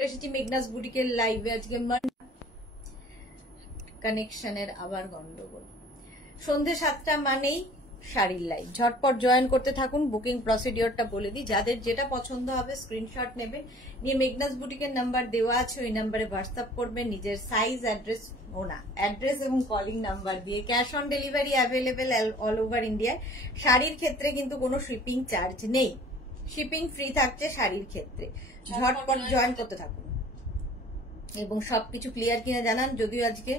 এসেছি মেঘনাস বুটিকের লাইভে। আজকে কানেকশনের আবার গন্ডগোল। সন্ধে 7টা মানেই শাড়ির লাইভ। ঝটপট জয়েন করতে থাকুন। বুকিং প্রসিডিওরটা বলে দিই, যাদের যেটা পছন্দ হবে স্ক্রিনশট নেবেন, নিয়ে মেঘনাস বুটিকের নাম্বার দেওয়া আছে, ওই নাম্বারে হোয়াটসঅ্যাপ করবেন নিজের সাইজ, অ্যাড্রেস এবং কলিং নাম্বার দিয়ে। Cash on delivery available all over ইন্ডিয়ায়। শাড়ির ক্ষেত্রে কিন্তু কোনো শিপিং চার্জ নেই, শিপিং ফ্রি থাকছে শাড়ির ক্ষেত্রে। ঝটপট জয়েন করতে থাকুন এবং সবকিছু ক্লিয়ার কিনা জানান। যদিও আজকে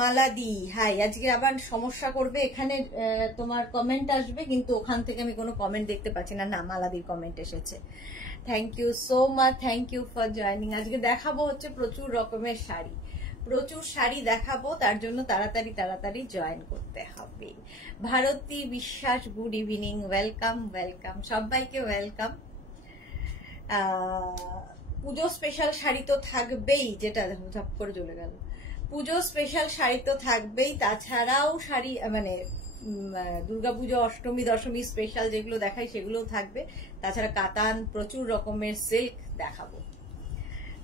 মালাদি হাই, আজকে আবার সমস্যা করবে, এখানে তোমার কমেন্ট আসবে কিন্তু ওখান থেকে আমি কোনো কমেন্ট দেখতে পাচ্ছি না। না, মালাদির কমেন্ট এসেছে। Thank you so much, thank you for joining. আজকে দেখাবো হচ্ছে প্রচুর রকমের শাড়ি, প্রচুর শাড়ি দেখাবো, তার জন্য তাড়াতাড়ি জয়েন করতে হবে। ভারতী বিশ্বাস, গুড ইভিনিং, ওয়েলকাম ওয়েলকাম, সবাইকে ওয়েলকাম। পুজো স্পেশাল শাড়ি তো থাকবেই, যেটা ঝপ করে চলে গেল। পুজো স্পেশাল শাড়ি তো থাকবেই, তাছাড়াও শাড়ি মানে দুর্গাপুজো, অষ্টমী, দশমী স্পেশাল যেগুলো দেখাই সেগুলোও থাকবে। তাছাড়া কাতান, প্রচুর রকমের সিল্ক দেখাবো।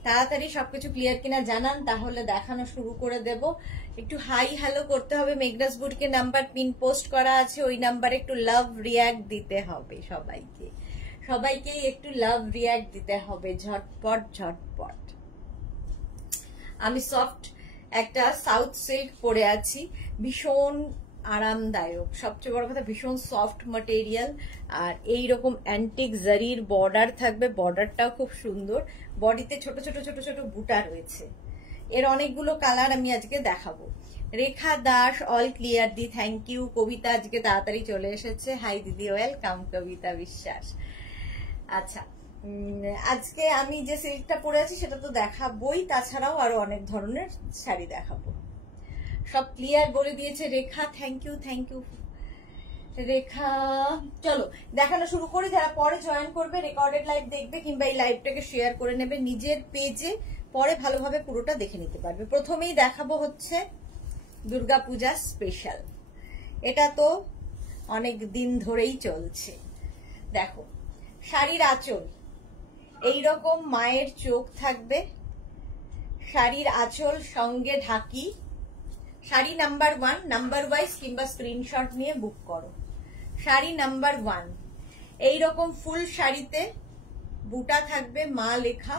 তাড়াতাড়ি সবকিছু ক্লিয়ার কিনা জানান, তাহলে দেখানো শুরু করে দেব। একটু হাই হ্যালো করতে হবে। মেঘনাস বুটিকের নাম্বার পিন পোস্ট করা আছে, ওই নাম্বারে একটু লাভ রিয়াক্ট দিতে হবে সবাইকে একটু লাভ রিয়াক্ট দিতে হবে। ঝটপট ঝটপট। আমি সফট একটা সাউথ সিল্ক পরে আছি, ভীষণ আরামদায়ক, সবচেয়ে বড় কথা ভীষণ সফট ম্যাটেরিয়াল। আর এইরকম অ্যান্টিক জারির বর্ডার থাকবে, বর্ডারটাও খুব সুন্দর। বডিতে ছোট ছোট ছোট ছোট বুটা রয়েছে। এর অনেকগুলো কালার আমি আজকে দেখাবো। রেখা দাস, অল ক্লিয়ার দি, থ্যাংক ইউ। কবিতা আজকে তাড়াতাড়ি চলে এসেছে, হাই দিদি, ওয়েলকাম। কবিতা বিশ্বাস। আচ্ছা, আজকে আমি যে সিল্কটা পরে আছি সেটা তো দেখাবোই, তাছাড়াও আরো অনেক ধরনের শাড়ি দেখাবো। সব ক্লিয়ার বলে দিয়েছে রেখা, থ্যাংক ইউ রেখা। চলো দেখানো শুরু করে। যারা পরে জয়েন করবে, রেকর্ডেড লাইভ দেখবে কিংবা এই লাইভটাকে শেয়ার করে নেবে নিজের পেজে, পরে ভালোভাবে পুরোটা দেখে নিতে পারবে। প্রথমেই দেখাবো হচ্ছে দুর্গাপূজা স্পেশাল। এটা তো অনেক দিন ধরেই চলছে। দেখো, শাড়ির আঁচল এইরকম মায়ের চোখ থাকবে, শাড়ির আঁচল সঙ্গে ঢাকি। শাড়ি নাম্বার 1, নাম্বার ওয়াইজ কিংবা স্ক্রিনশট নিয়ে বুক করো। শাড়ি নাম্বার 1 এইরকম ফুল শাড়িতে বুটা থাকবে, মা লেখা,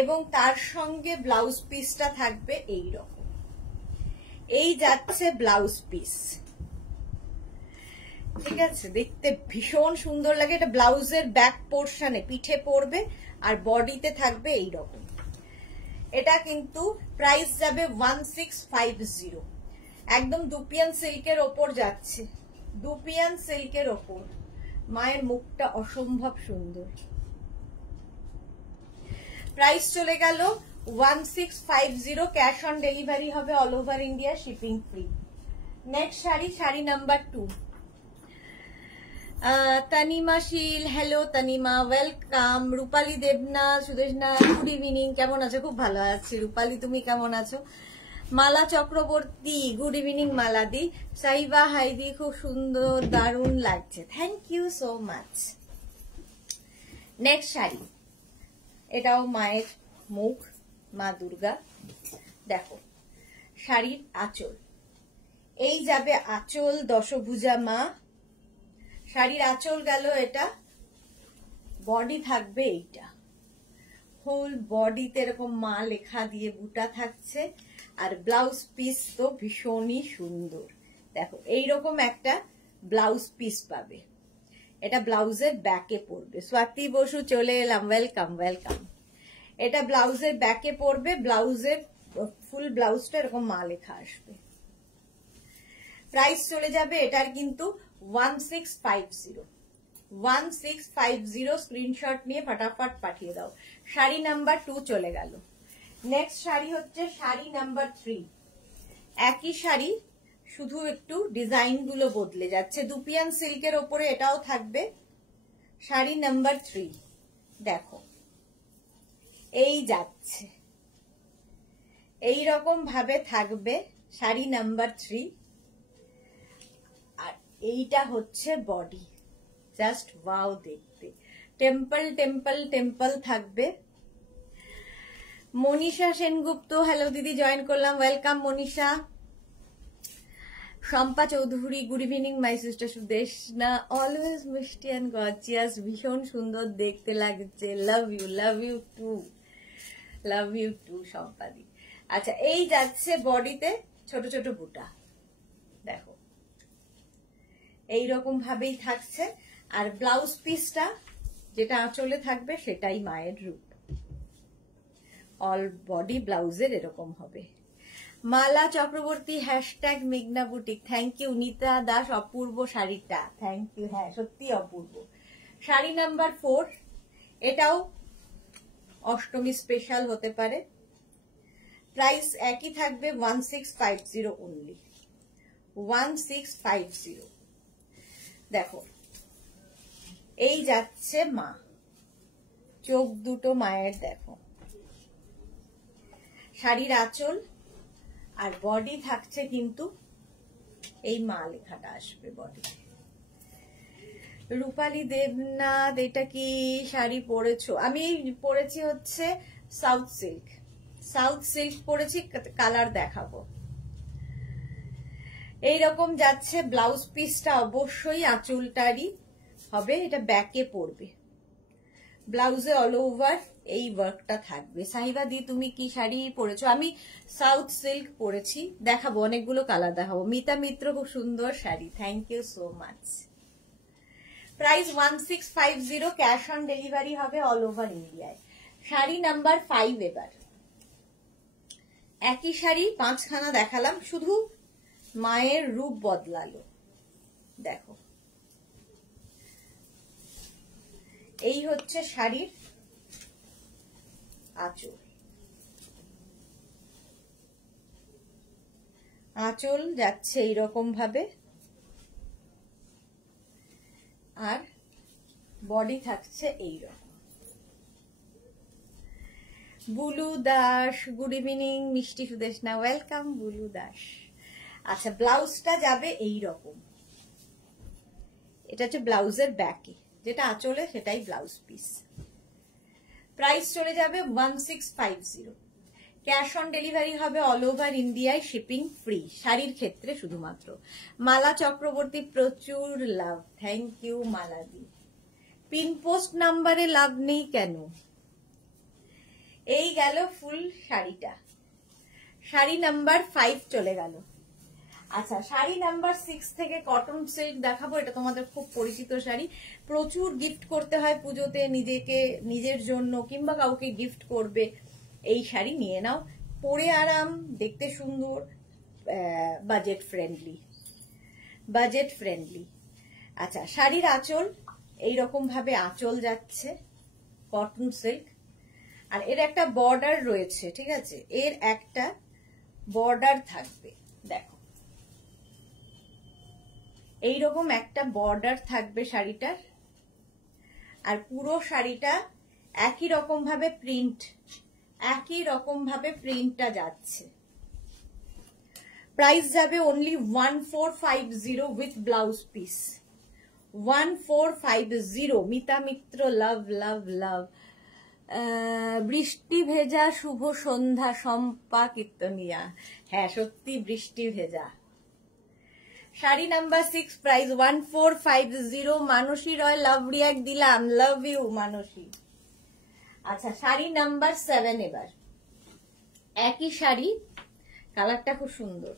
এবং তার সঙ্গে ব্লাউজ পিসটা থাকবে এইরকম। এই যাচ্ছে ব্লাউজ পিস, ঠিক আছে? দেখতে ভীষণ সুন্দর লাগে। এটা ব্লাউজের ব্যাক পোর্শনে পিঠে পড়বে আর বডিতে থাকবে এইরকম। এটা কিন্তু প্রাইস যাবে 1650। একদম দুপিয়ান সিল্কের ওপর যাচ্ছে, দুপিয়ান সিল্কের ওপর। মায়ের মুখটা অসম্ভব সুন্দর। প্রাইস চলে গেল 1650। ক্যাশ অন ডেলিভারি হবে all over India, shipping free. Next sari, sari number 2। Tanima Shil, hello Tanima, welcome. Rupali Debnath, Sudeshna, good evening, কেমন আছো? খুব ভালো আছি রূপালী, তুমি কেমন আছো? মালা চক্রবর্তী, গুড ইভিনিং মালাদি। সাইবা হাইদি, খুব সুন্দর, দারুণ লাগছে, thank you so much. Next sari, এটাও মায়ের মুখ, মা দুর্গা। দেখো শাড়ির আঁচল, এই যাবে আঁচল, দশভুজা মা। শাড়ির আঁচল গেল এটা, বডি থাকবে এইটা, হোল বডিতে এরকম মা লেখা দিয়ে বুটা থাকছে। আর ব্লাউজ পিস তো ভীষণই সুন্দর। দেখো এইরকম একটা ব্লাউজ পিস পাবে, এটা ব্লাউজের ব্যাকে পড়বে। স্বাতি বসু চলে এলাম, ওয়েলকাম ওয়েলকাম। এটা ব্লাউজের ব্যাকে পড়বে, ব্লাউজের ফুল ব্লাউজটা এরকম মা লেখা আসবে। প্রাইস চলে যাবে এটার কিন্তু 1650। স্ক্রিনশট নিয়ে ফটাফট পাঠিয়ে দাও। শাড়ি নাম্বার 2 চলে গেল। নেক্সট শাড়ি হচ্ছে শাড়ি নাম্বার 3। একই শাড়ি, শুধু একটু ডিজাইন গুলো বদলে যাচ্ছে। দুপিয়ান সিল্কের ওপরে এটাও থাকবে। শাড়ি নাম্বার 3 দেখো, এই যাচ্ছে এইরকম ভাবে থাকবে শাড়ি নাম্বার 3। আর এইটা হচ্ছে বডি, জাস্ট ওয়াও দেখতে। টেম্পল টেম্পল টেম্পল থাকবে, মনীষা সেনগুপ্ত, হ্যালো দিদি, জয়েন করলাম, welcome Manisha. Shampa Chowdhury, good evening my sister Sudeshna, always মিষ্টি অ্যান্ড গর্জিয়াস, ভীষণ সুন্দর দেখতে লাগছে, love you too, love you too শম্পাদি। আচ্ছা, এই যাচ্ছে বডিতে ছোট ছোট বুটা, দেখো এইরকম ভাবেই থাকছে। আর ব্লাউজ পিসটা যেটা আঁচলে থাকবে সেটাই মায়ের রূপ, অল বডি ব্লাউজের এরকম হবে। মালা চক্রবর্তী, হ্যাশট্যাগ মেঘনা বুটিক, থ্যাংক ইউ। নিতা দাস, অপূর্ব শাড়িটা, থ্যাংক ইউ। হ্যাঁ সত্যি অপূর্ব। শাড়ি নাম্বার 4, এটাও অষ্টমী স্পেশাল হতে পারে। প্রাইস একই থাকবে 1650 অনলি, 1650। দেখো এই যাচ্ছে মা, চোখ দুটো মায়ের দেখো, শাড়ির আঁচল আর বডি থাকছে কিন্তু এই মা লেখাটা আসবে বডি। রূপালী দেবনাথ, এটা কি শাড়ি পরেছো? আমি পরেছি হচ্ছে সাউথ সিল্ক, সাউথ সিল্ক পরেছি, কালার দেখাবো। এইরকম যাচ্ছে ব্লাউজ পিসটা, অবশ্যই আঁচলটারই হবে, এটা ব্যাকে পড়বে, ব্লাউজে অল ওভার এই ওয়ার্কটা থাকবে। সাহিবা দি, তুমি কি শাড়ি পরেছো? আমি সাউথ সিল্ক পরেছি, দেখাবো অনেকগুলো কালার দেখাবো। মিতা মিত্র, খুব সুন্দর sari, thank you so much. Price 1650, cash on delivery হবে অল ওভার ইন্ডিয়ায়। শাড়ি নাম্বার 5 এবার। একই শাড়ি 5খানা দেখালাম, শুধু মায়ের রূপ বদলালো। দেখো এই হচ্ছে শাড়ির আঁচল, আঁচল যাচ্ছে এইরকম ভাবে, আর বডি থাকছে এইরকম। বুলু দাস, গুড ইভিনিং মিষ্টি সুদেশনা, ওয়েলকাম বুলু দাস। আচ্ছা, ব্লাউজটা যাবে এইরকম, এটা হচ্ছে ব্লাউজের ব্যাকে, যেটা আঁচলে সেটাই ব্লাউজ পিস। প্রাইস চলে যাবে 1650, ক্যাশ অন ডেলিভারি হবে অল ওভার ইন্ডিয়ায়, শিপিং ফ্রি, শাড়ির ক্ষেত্রে শুধুমাত্র। মালা চক্রবর্তী, প্রচুর লাভ, থ্যাংক ইউ মালাদি। পিন পোস্ট নাম্বারে লাভ নেই কেন? এই গেল ফুল শাড়িটা, শাড়ি নাম্বার 5 চলে গেল। আচ্ছা, শাড়ি নাম্বার 6 থেকে কটন সিল্ক দেখাবো, এটা তোমাদের খুব পরিচিত শাড়ি, প্রচুর গিফট করতে হয় পুজোতে, নিজেকে, নিজের জন্য কিংবা কাউকে গিফট করবে, এই শাড়ি নিয়ে নাও, পরে আরাম, দেখতে সুন্দর, বাজেট ফ্রেন্ডলি, বাজেট ফ্রেন্ডলি। আচ্ছা, শাড়ির আঁচল এইরকম ভাবে আঁচল যাচ্ছে, কটন সিল্ক, আর এর একটা বর্ডার রয়েছে, ঠিক আছে, এর একটা বর্ডার থাকবে, দেখো এইরকম একটা বর্ডার থাকবে শাড়িটার, আর পুরো শাড়িটা একই রকম ভাবে প্রিন্ট, একই রকম ভাবে প্রিন্টটা যাচ্ছে। প্রাইস যাবে only 1450 with blouse piece, 1450। Mita Mitra, love love love. বৃষ্টি ভেজা শুভ সন্ধ্যা, শম্পা কীর্তনিয়া, হ্যাঁ সত্যি বৃষ্টি ভেজা। Sari number 6, price 1450। মানসী রয়, লাভ রিয়াক্ট দিলাম, লাভ ইউ মানসী। আচ্ছা, শাড়ি নাম্বার 7 এবার। একই শাড়ি, কালারটা খুব সুন্দর,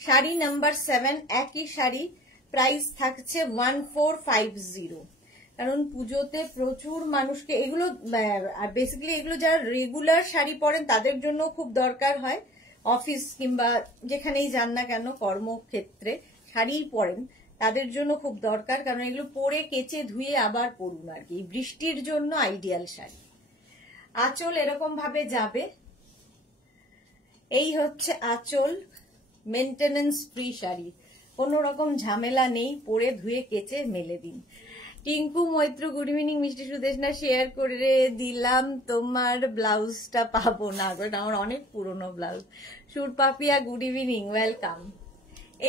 শাড়ি নাম্বার 7, একই শাড়ি, প্রাইস থাকছে 1450। কারণ পুজোতে প্রচুর মানুষকে এগুলো, বেসিক্যালি এগুলো যারা রেগুলার শাড়ি পরেন তাদের জন্য খুব দরকার হয়, অফিস কিংবা যেখানেই যান না কেন কর্মক্ষেত্রে শাড়ি পরেন, তাদের জন্য খুব দরকার, কারণ এগুলো পরে কেচে ধুয়ে আবার পরুন আর কি, বৃষ্টির জন্য আইডিয়াল শাড়ি। আঁচল এরকম ভাবে যাবে, এই হচ্ছে আঁচল, মেনটেনেন্স ফ্রি শাড়ি, কোনো রকম ঝামেলা নেই, পরে ধুয়ে কেচে মেলে দিন। টিঙ্কু মৈত্র, গুড ইভিনিং মিষ্টি সুদেশনা, শেয়ার করে দিলাম, তোমার ব্লাউজটা পাবো না, আমার অনেক পুরনো blouse. Surpapiya, good evening, welcome.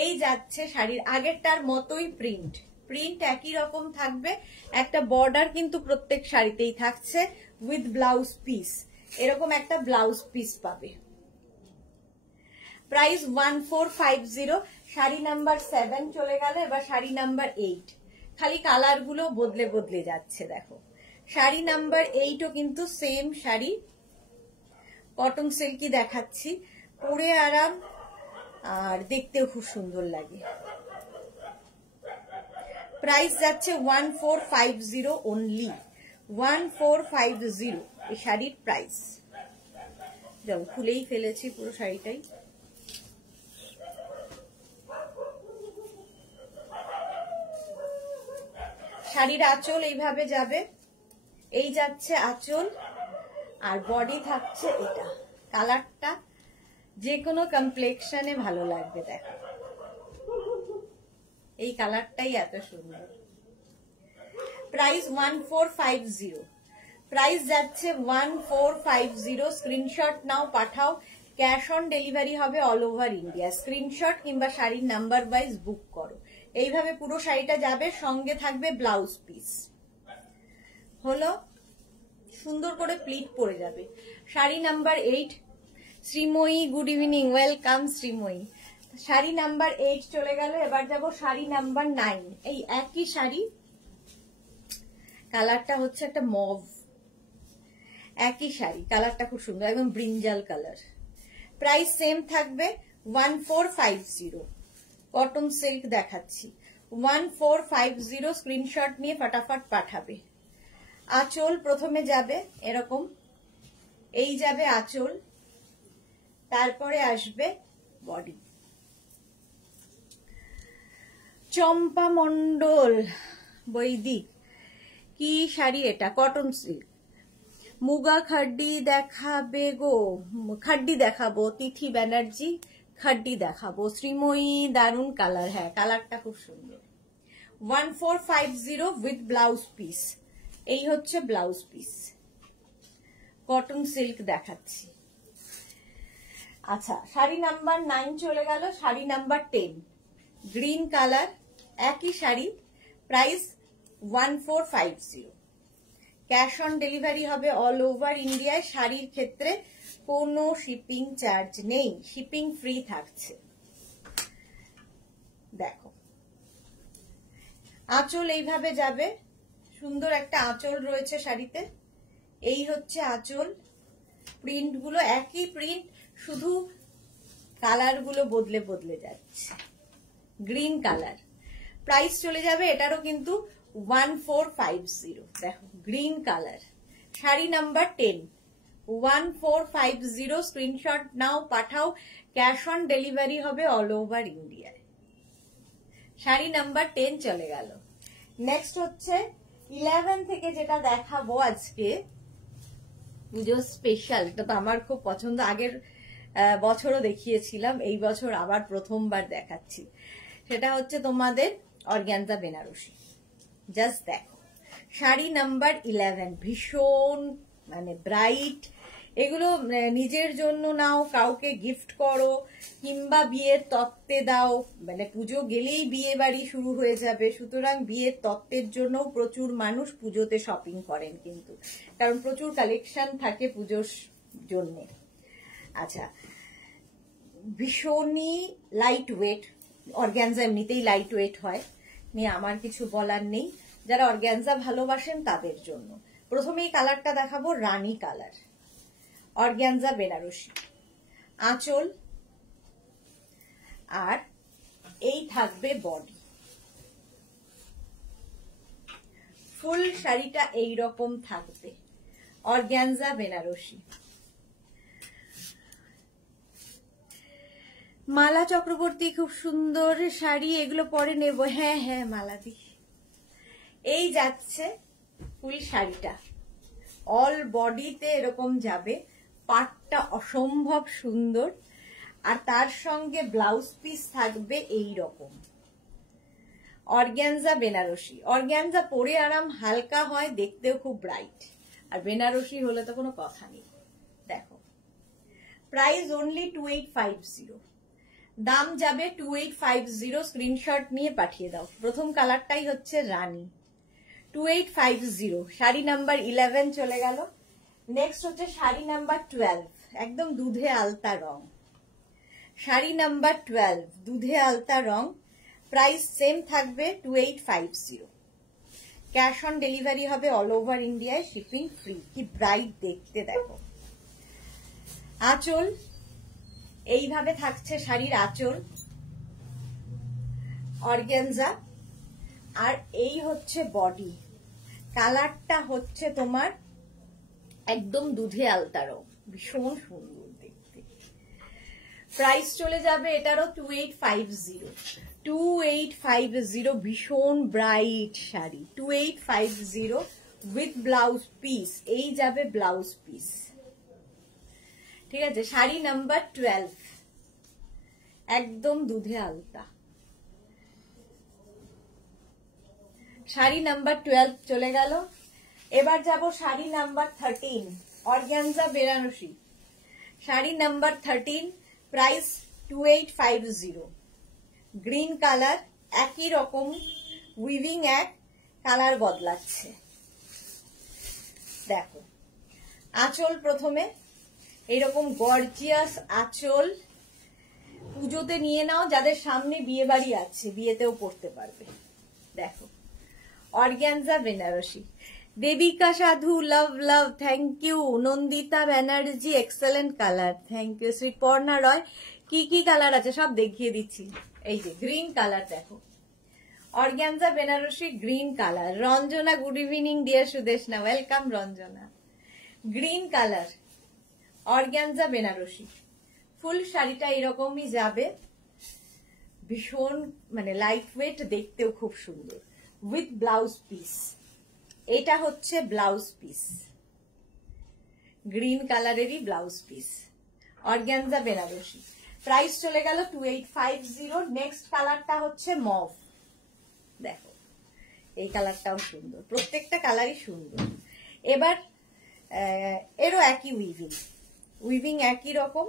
এই যাচ্ছে শাড়ির আগেরটার মতোই প্রিন্ট, প্রিন্ট একই রকম থাকবে, একটা বর্ডার কিন্তু প্রত্যেক শাড়িতেই থাকছে উইথ ব্লাউজ পিস। এরকম একটা ব্লাউজ পিস পাবে। প্রাইস 1450। শাড়ি নাম্বার 7 চলে গেল, এবার শাড়ি নাম্বার 8। খালি কালার গুলো বদলে বদলে যাচ্ছে। দেখো শাড়ি নাম্বার 8ও কিন্তু সেম শাড়ি, কটন সিল্কি দেখাচ্ছি, পরে আরাম আর দেখতেও খুব সুন্দর লাগে। প্রাইস যাচ্ছে 1450 অনলি, 1450 এই শাড়ির প্রাইস। যাও খুলেই ফেলেছি পুরো শাড়িটাই। শাড়ির আঁচল এইভাবে যাবে, এই যাচ্ছে আঁচল, আর বডি থাকছে এটা। কালারটা যে কোনো কমপ্লেক্সনে ভালো লাগবে। দেখো এই কালারটাই এত সুন্দর। প্রাইস 1450। প্রাইস যাচ্ছে 1450। Screenshot now, Pathao. Cash on delivery হবে অল ওভার ইন্ডিয়া। স্ক্রিনশট কিংবা শাড়ির নাম্বার ওয়াইজ বুক করো। এইভাবে পুরো শাড়িটা যাবে, সঙ্গে থাকবে ব্লাউজ পিস। হলো, সুন্দর করে প্লিট পরে যাবে। Sari number 8। Srimoyee good evening, welcome Srimoyee. Sari number 8 চলে গেল, এবার যাব শাড়ি নাম্বার 9। এই একই শাড়ি, কালারটা হচ্ছে একটা মভ, একই শাড়ি, কালারটা খুব সুন্দর, একদম ব্রিঞ্জাল কালার। প্রাইস সেম থাকবে 1450। কটন সিল্ক দেখাচ্ছি, 1450। স্ক্রিনশট নিয়ে ফটাফট পাঠাবে। আঁচল প্রথমে যাবে এরকম, এই যাবে আঁচল, তারপরে আসবে বডি। চম্পা মন্ডল বৈদিক, কি শাড়ি এটা? Cotton silk. মুগা খাড্ডি দেখাবে গো, খাড্ডি দেখাবো। তিথি ব্যানার্জি, খাড্ডি দেখাবো। শ্রীময়ী, দারুন কালার। হ্যাঁ কালারটা খুব সুন্দর। 1450 উইথ ব্লাউজ পিস। এই হচ্ছে ব্লাউজ পিস, কটন সিল্ক দেখাচ্ছি। আচ্ছা শাড়ি নাম্বার 9 চলে গেল। শাড়ি নাম্বার 10 গ্রিন কালার, একই sari. Price 1450। Cash on delivery হবে অল ওভার ইন্ডিয়ায়। শাড়ির ক্ষেত্রে কোনো শিপিং চার্জ নেই, শিপিং ফ্রি থাকছে। দেখো আঁচল এইভাবে যাবে, সুন্দর একটা আঁচল রয়েছে শাড়িতে। এই হচ্ছে আঁচল। প্রিন্ট গুলো একই প্রিন্ট, শুধু কালার গুলো বদলে বদলে যাচ্ছে। Green colour. প্রাইস চলে যাবে এটারও কিন্তু 1450। দেখো green colour, sari number 10, 1450। Screenshot now, Pathao. Cash on delivery হবে অল ওভার ইন্ডিয়ায়। শাড়ি নাম্বার 10 চলে গেল। নেক্সট হচ্ছে 11 থেকে যেটা দেখাবো আজকে, পুজো স্পেশাল। এটা তো আমার খুব পছন্দ, আগের বছরও দেখিয়েছিলাম, এই বছর আবার প্রথমবার দেখাচ্ছি। সেটা হচ্ছে তোমাদের অর্গানজা বেনারসি। জাস্ট দেখো শাড়ি নাম্বার 11, ভীষণ মানে ব্রাইট। এগুলো নিজের জন্য নাও, কাউকে গিফট করো, কিংবা বিয়ের তত্ত্বে দাও। মানে পুজো গেলেই বিয়ে বাড়ি শুরু হয়ে যাবে, সুতরাং বিয়ের তত্ত্বের জন্য প্রচুর মানুষ পুজোতে শপিং করেন কিন্তু, কারণ প্রচুর কালেকশন থাকে পুজোর জন্য। আচ্ছা ভীষণই লাইট ওয়েট, অর্গানজা এমনিতেই লাইট ওয়েট হয়, নিয়ে আমার কিছু বলার নেই। যারা অর্গানজা ভালোবাসেন তাদের জন্য প্রথমেই কালারটা দেখাবো, রানী কালার, অর্গানজা বেনারসি। আঁচল আর এই থাকবে বডি। ফুল শাড়িটা এইরকম থাকবে, অর্গানজা বেনারসি। মালা চক্রবর্তী, খুব সুন্দর শাড়ি, এগুলো পরে নেব। হ্যাঁ হ্যাঁ মালা দি। এই যাচ্ছে ফুল শাড়িটা, অল বডিতে এরকম যাবে, পাটটা অসম্ভব সুন্দর, আর তার সঙ্গে ব্লাউজ পিস থাকবে এই রকম। অর্গানজা বেনারসি, অর্গানজা পরে আরাম, হালকা হয়, দেখতেও খুব ব্রাইট, আর বেনারসি হলে তো কোনো কথা নেই। দেখো প্রাইস অনলি 2850, দাম যাবে 2850। স্ক্রিনশট নিয়ে পাঠিয়ে দাও। প্রথম কালারটাই হচ্ছে রানী, 2850। শাড়ি নাম্বার 11 চলে গেল। নেক্সট হচ্ছে শাড়ি নাম্বার 12, একদম দুধে আলতা রং। শাড়ি নাম্বার 12 দুধে আলতা রং, প্রাইস সেম থাকবে 2850। ক্যাশ অন ডেলিভারি হবে অল ওভার ইন্ডিয়ায়, শিপিং ফ্রি। কি ব্রাইট দেখতে দেখো। আঁচল এইভাবে থাকছে, শাড়ির আঁচল অর্গানজা, আর এই হচ্ছে বডি। কালারটা হচ্ছে তোমার একদম দুধে আলতা রং, ভীষণ সুন্দর দেখতে। প্রাইস চলে যাবে এটারও 2850। 2850, ভীষণ bright sari. 2850 with blouse piece. এই যাবে ব্লাউজ পিস, ঠিক আছে। শাড়ি নাম্বার 12 একদম দুধে আলতা। শাড়ি নাম্বার 12 চলে গেল। এবার যাব sari number 13, organza Banarasi. Sari number 13, price 2850। Green colour, একই রকম উইভিং, এক কালার বদলাচ্ছে। দেখো আঁচল প্রথমে এরকম গর্জিয়াস আঁচল। পুজোতে নিয়ে নাও, যাদের সামনে বিয়ে বাড়ি আছে বিয়েতেও পরতে পারবে। দেখো organza Benarasi. Debika Sadhu, love love, thank you. Nandita Banerjee, excellent colour, thank you. Sreeparna Roy, কি কি কালার আছে সব দেখিয়ে দিচ্ছি। এই যে গ্রিন কালার দেখো, organza Benarasi green colour. Ranjana, good evening dear Sudeshna, welcome Ranjana. Green colour organza Benarasi, full শাড়িটা এরকমই যাবে, ভীষণ মানে লাইট ওয়েট, দেখতেও খুব সুন্দর, উইথ ব্লাউজ পিস। এটা হচ্ছে ব্লাউজ পিস, গ্রিন কালারেরই blouse piece, organza Benarasi. Price চলে গেল 2850। নেক্সট কালারটা হচ্ছে মভ। দেখো এই কালারটাও সুন্দর, প্রত্যেকটা কালারই সুন্দর। এবার এরও একই উইভিং, উইভিং একই রকম।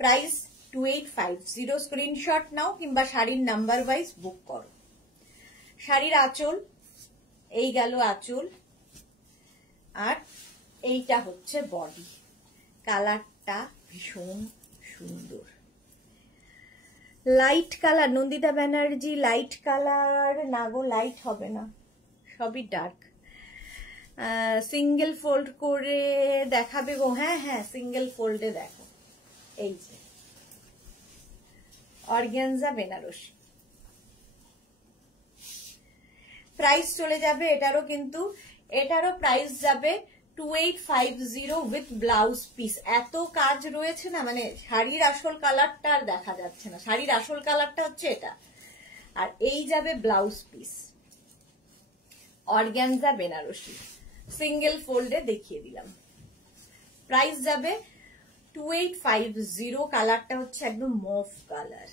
প্রাইস 2850। স্ক্রিনশট নাও কিংবা শাড়ির নাম্বার ওয়াইজ বুক করো। শাড়ির আঁচল, এই গেল আঁচল, আর এইটা হচ্ছে বডি। কালারটা ভীষণ সুন্দর, light colour. Nandita Banerjee, light colour না গো, লাইট হবে না, সবই ডার্ক। সিঙ্গেল ফোল্ড করে দেখাবে গো? হ্যাঁ হ্যাঁ, সিঙ্গেল ফোল্ডে দেখো। এই যে অর্গানজা বেনারসি। প্রাইস চলে যাবে এটারও, কিন্তু এটারও প্রাইস যাবে 2850 উইথ ব্লাউজ পিস। এত কাজ রয়েছে না, মানে শাড়ির আসল কালারটা আর দেখা যাচ্ছে না। শাড়ির আসল কালারটা হচ্ছে এটা, আর এই যাবে blouse piece. Organza Benarasi, single ফোল্ডে দেখিয়ে দিলাম। প্রাইস যাবে 2850। কালারটা হচ্ছে একদম মভ কালার,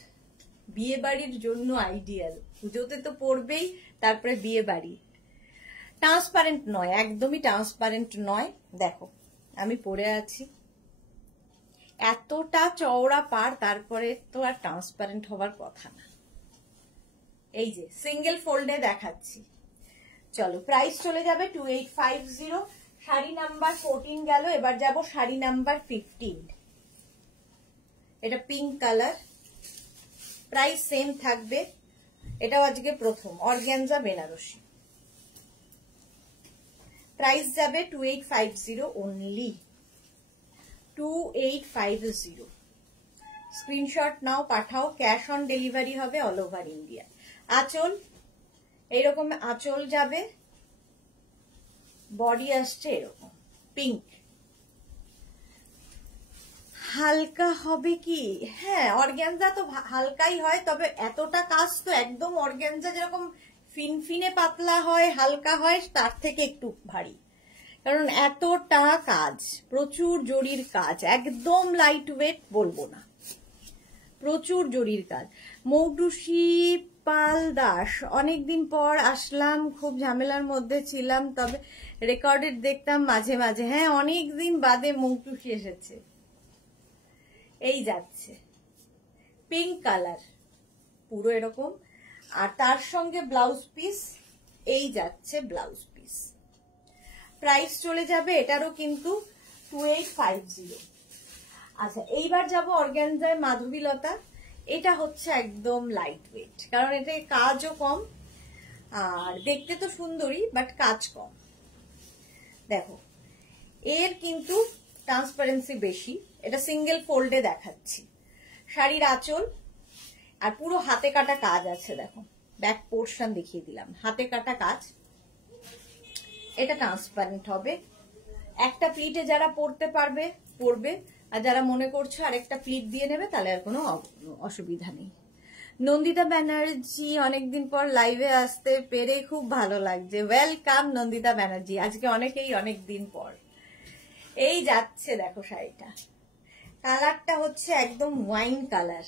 বিয়ে বাড়ির জন্য আইডিয়াল। পুজোতে তো পরবেই, তারপরে বিয়ে বাড়ি। ট্রান্সপারেন্ট নয়, একদমই ট্রান্সপারেন্ট নয়। দেখো আমি পরে আছি, এতটা চওড়া পার, তারপরে তো আর ট্রান্সপারেন্ট হবার কথা না। এই যে সিঙ্গেল ফোল্ডে দেখাচ্ছি। চলো প্রাইস চলে যাবে 2850। শাড়ি নাম্বার 14 গেল। এবার যাব শাড়ি নাম্বার 15। এটা পিঙ্ক কালার, প্রাইস সেম থাকবে। এটাও আজকে প্রথম, অর্গানজা বেনারসি। প্রাইস যাবে 2850 only, 2850। Screenshot now, Pathao, cash on delivery হবে অল ওভার ইন্ডিয়া। আঁচল এইরকম আঁচল যাবে, বডি আসছে এরকম পিঙ্ক। হালকা হবে কি? হ্যাঁ, অর্গানজা তো হালকাই হয়, তবে এতটা কাজ তো একদম অর্গানজা যেরকম ফিনফিনে পাতলা হয়, হালকা হয়, তার থেকে একটু ভারী, কারণ এতটা কাজ, প্রচুর জরির কাজ, একদম লাইট ওয়েট বলবো না, প্রচুর জরির কাজ। মৌটুসি পাল দাস, অনেকদিন পর আসলাম, খুব ঝামেলার মধ্যে ছিলাম, তবে রেকর্ডেড দেখতাম মাঝে মাঝে। হ্যাঁ, অনেকদিন বাদে মৌটুসি এসেছে। এই যাচ্ছে পিঙ্ক কালার পুরো এরকম, আর তার সঙ্গে ব্লাউজ পিস। এই যাচ্ছে ব্লাউজ পিস। প্রাইস চলে যাবে এটারও কিন্তু 2850। আচ্ছা এইবার যাব অর্গানজায় মাধবীলতা। এটা হচ্ছে একদম লাইট ওয়েট, কারণ এটা কাজও কম আর দেখতে তো সুন্দরী বাট কাজ কম। দেখো এর কিন্তু ট্রান্সপারেন্সি বেশি, এটা সিঙ্গেল ফোল্ডে দেখাচ্ছি। শাড়ির আঁচল আর পুরো হাতে কাটা কাজ আছে, দেখো ব্যাক পোর্শন দেখিয়ে দিলাম, হাতে কাটা কাজ। এটা ট্রান্সপারেন্ট হবে। একটা প্লিটে যারা পরতে পারবে পরবে, আর যারা মনে করছো আরেকটা প্লিট দিয়ে নেবে তাহলে আর কোনো অসুবিধা নেই। নন্দিতা ব্যানার্জি, অনেকদিন পর লাইভে আসতে পেরে খুব ভালো লাগছে। ওয়েলকাম নন্দিতা ব্যানার্জি, আজকে অনেকেই অনেকদিন পর। এই যাচ্ছে দেখো শাড়িটা, কালারটা হচ্ছে একদম ওয়াইন কালার,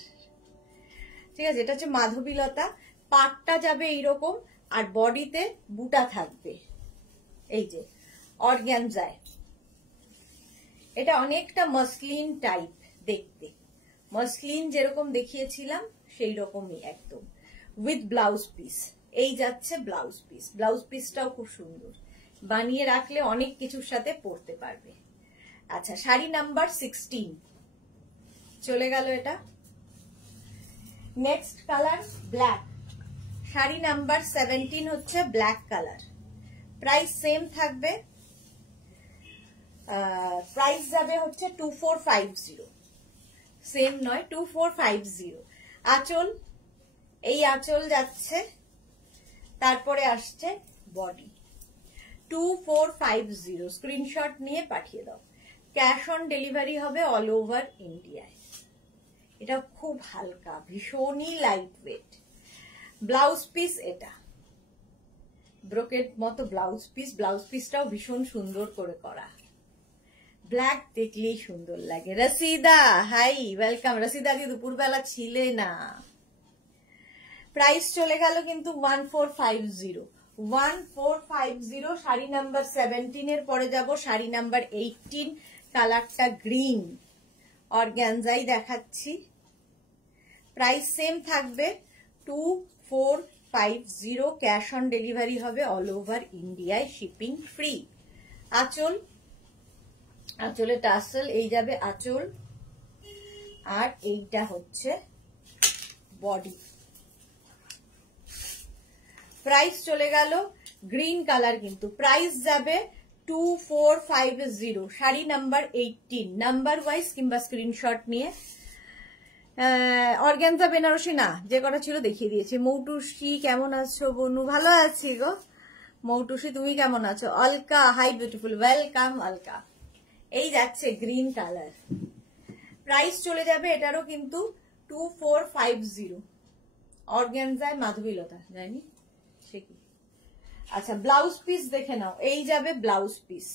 ঠিক আছে। এটা হচ্ছে মাধবীলতা, পাটটা যাবে এইরকম আর বডিতে বুটা থাকবে এই যে অর্গানজায়। এটা অনেকটা মসলিন টাইপ দেখতে, মসলিন যেরকম দেখিয়েছিলাম সেই রকমই একদম, উইথ ব্লাউজ পিস। এই যাচ্ছে ব্লাউজ পিস, ব্লাউজ পিসটাও খুব সুন্দর, বানিয়ে রাখলে অনেক কিছুর সাথে পরতে পারবে। আচ্ছা শাড়ি নাম্বার 16 চলে গেল এটা। Next colour black, sari number 17 হচ্ছে ব্ল্যাক কালার। প্রাইস সেম থাকবে, প্রাইস যাবে হচ্ছে 2450, সেম নয় 2450। আঁচল, এই আঁচল যাচ্ছে, তারপরে আসছে বডি 2450। স্ক্রিনশট নিয়ে পাঠিয়ে দাও। ক্যাশ অন ডেলিভারি হবে অল ওভার ইন্ডিয়ায়। এটা খুব হালকা, ভীষণই লাইট ওয়েট। ব্লাউজ পিস এটা ব্রোকেট মতো ব্লাউজ পিস, ব্লাউজ পিসটাও ভীষণ সুন্দর করে করা, ব্ল্যাক দেখলেই সুন্দর লাগে। রসিদা হাই, ওয়েলকাম। রসিদা আজকে দুপুরবেলা ছিলে না। প্রাইস চলে গেল কিন্তু 1450, 1450। শাড়ি নাম্বার 17 এর পরে যাব শাড়ি নাম্বার 18, কালারটা গ্রিন, অর্গানজাই দেখাচ্ছি। প্রাইস সেম থাকবে 2450, ক্যাশ অন ডেলিভারি হবে অল ওভার ইন্ডিয়ায়, শিপিং ফ্রি। আঁচল, আঁচলে টাসেল, এই যাবে আঁচল আর এইটা হচ্ছে বডি। প্রাইস চলে গেল গ্রিন কালার, কিন্তু প্রাইস যাবে 2450। শাড়ি নাম্বার 18, নাম্বার ওয়াইজ কিংবা স্ক্রিনশট নিয়ে। অর্গানজা বেনারসি না, যে কটা ছিল দেখিয়ে দিয়েছি। মৌটুসি কেমন আছো? বনু ভালো আছি গো। মৌটুসি তুমি কেমন আছো? Alaka hi beautiful, welcome Alaka. এই যাচ্ছে গ্রিন কালার, প্রাইস চলে যাবে এটারও কিন্তু 2450। অর্গানজায় মাধবীলতা জানি সে কি। আচ্ছা ব্লাউজ পিস দেখে নাও, এই যাবে ব্লাউজ পিস।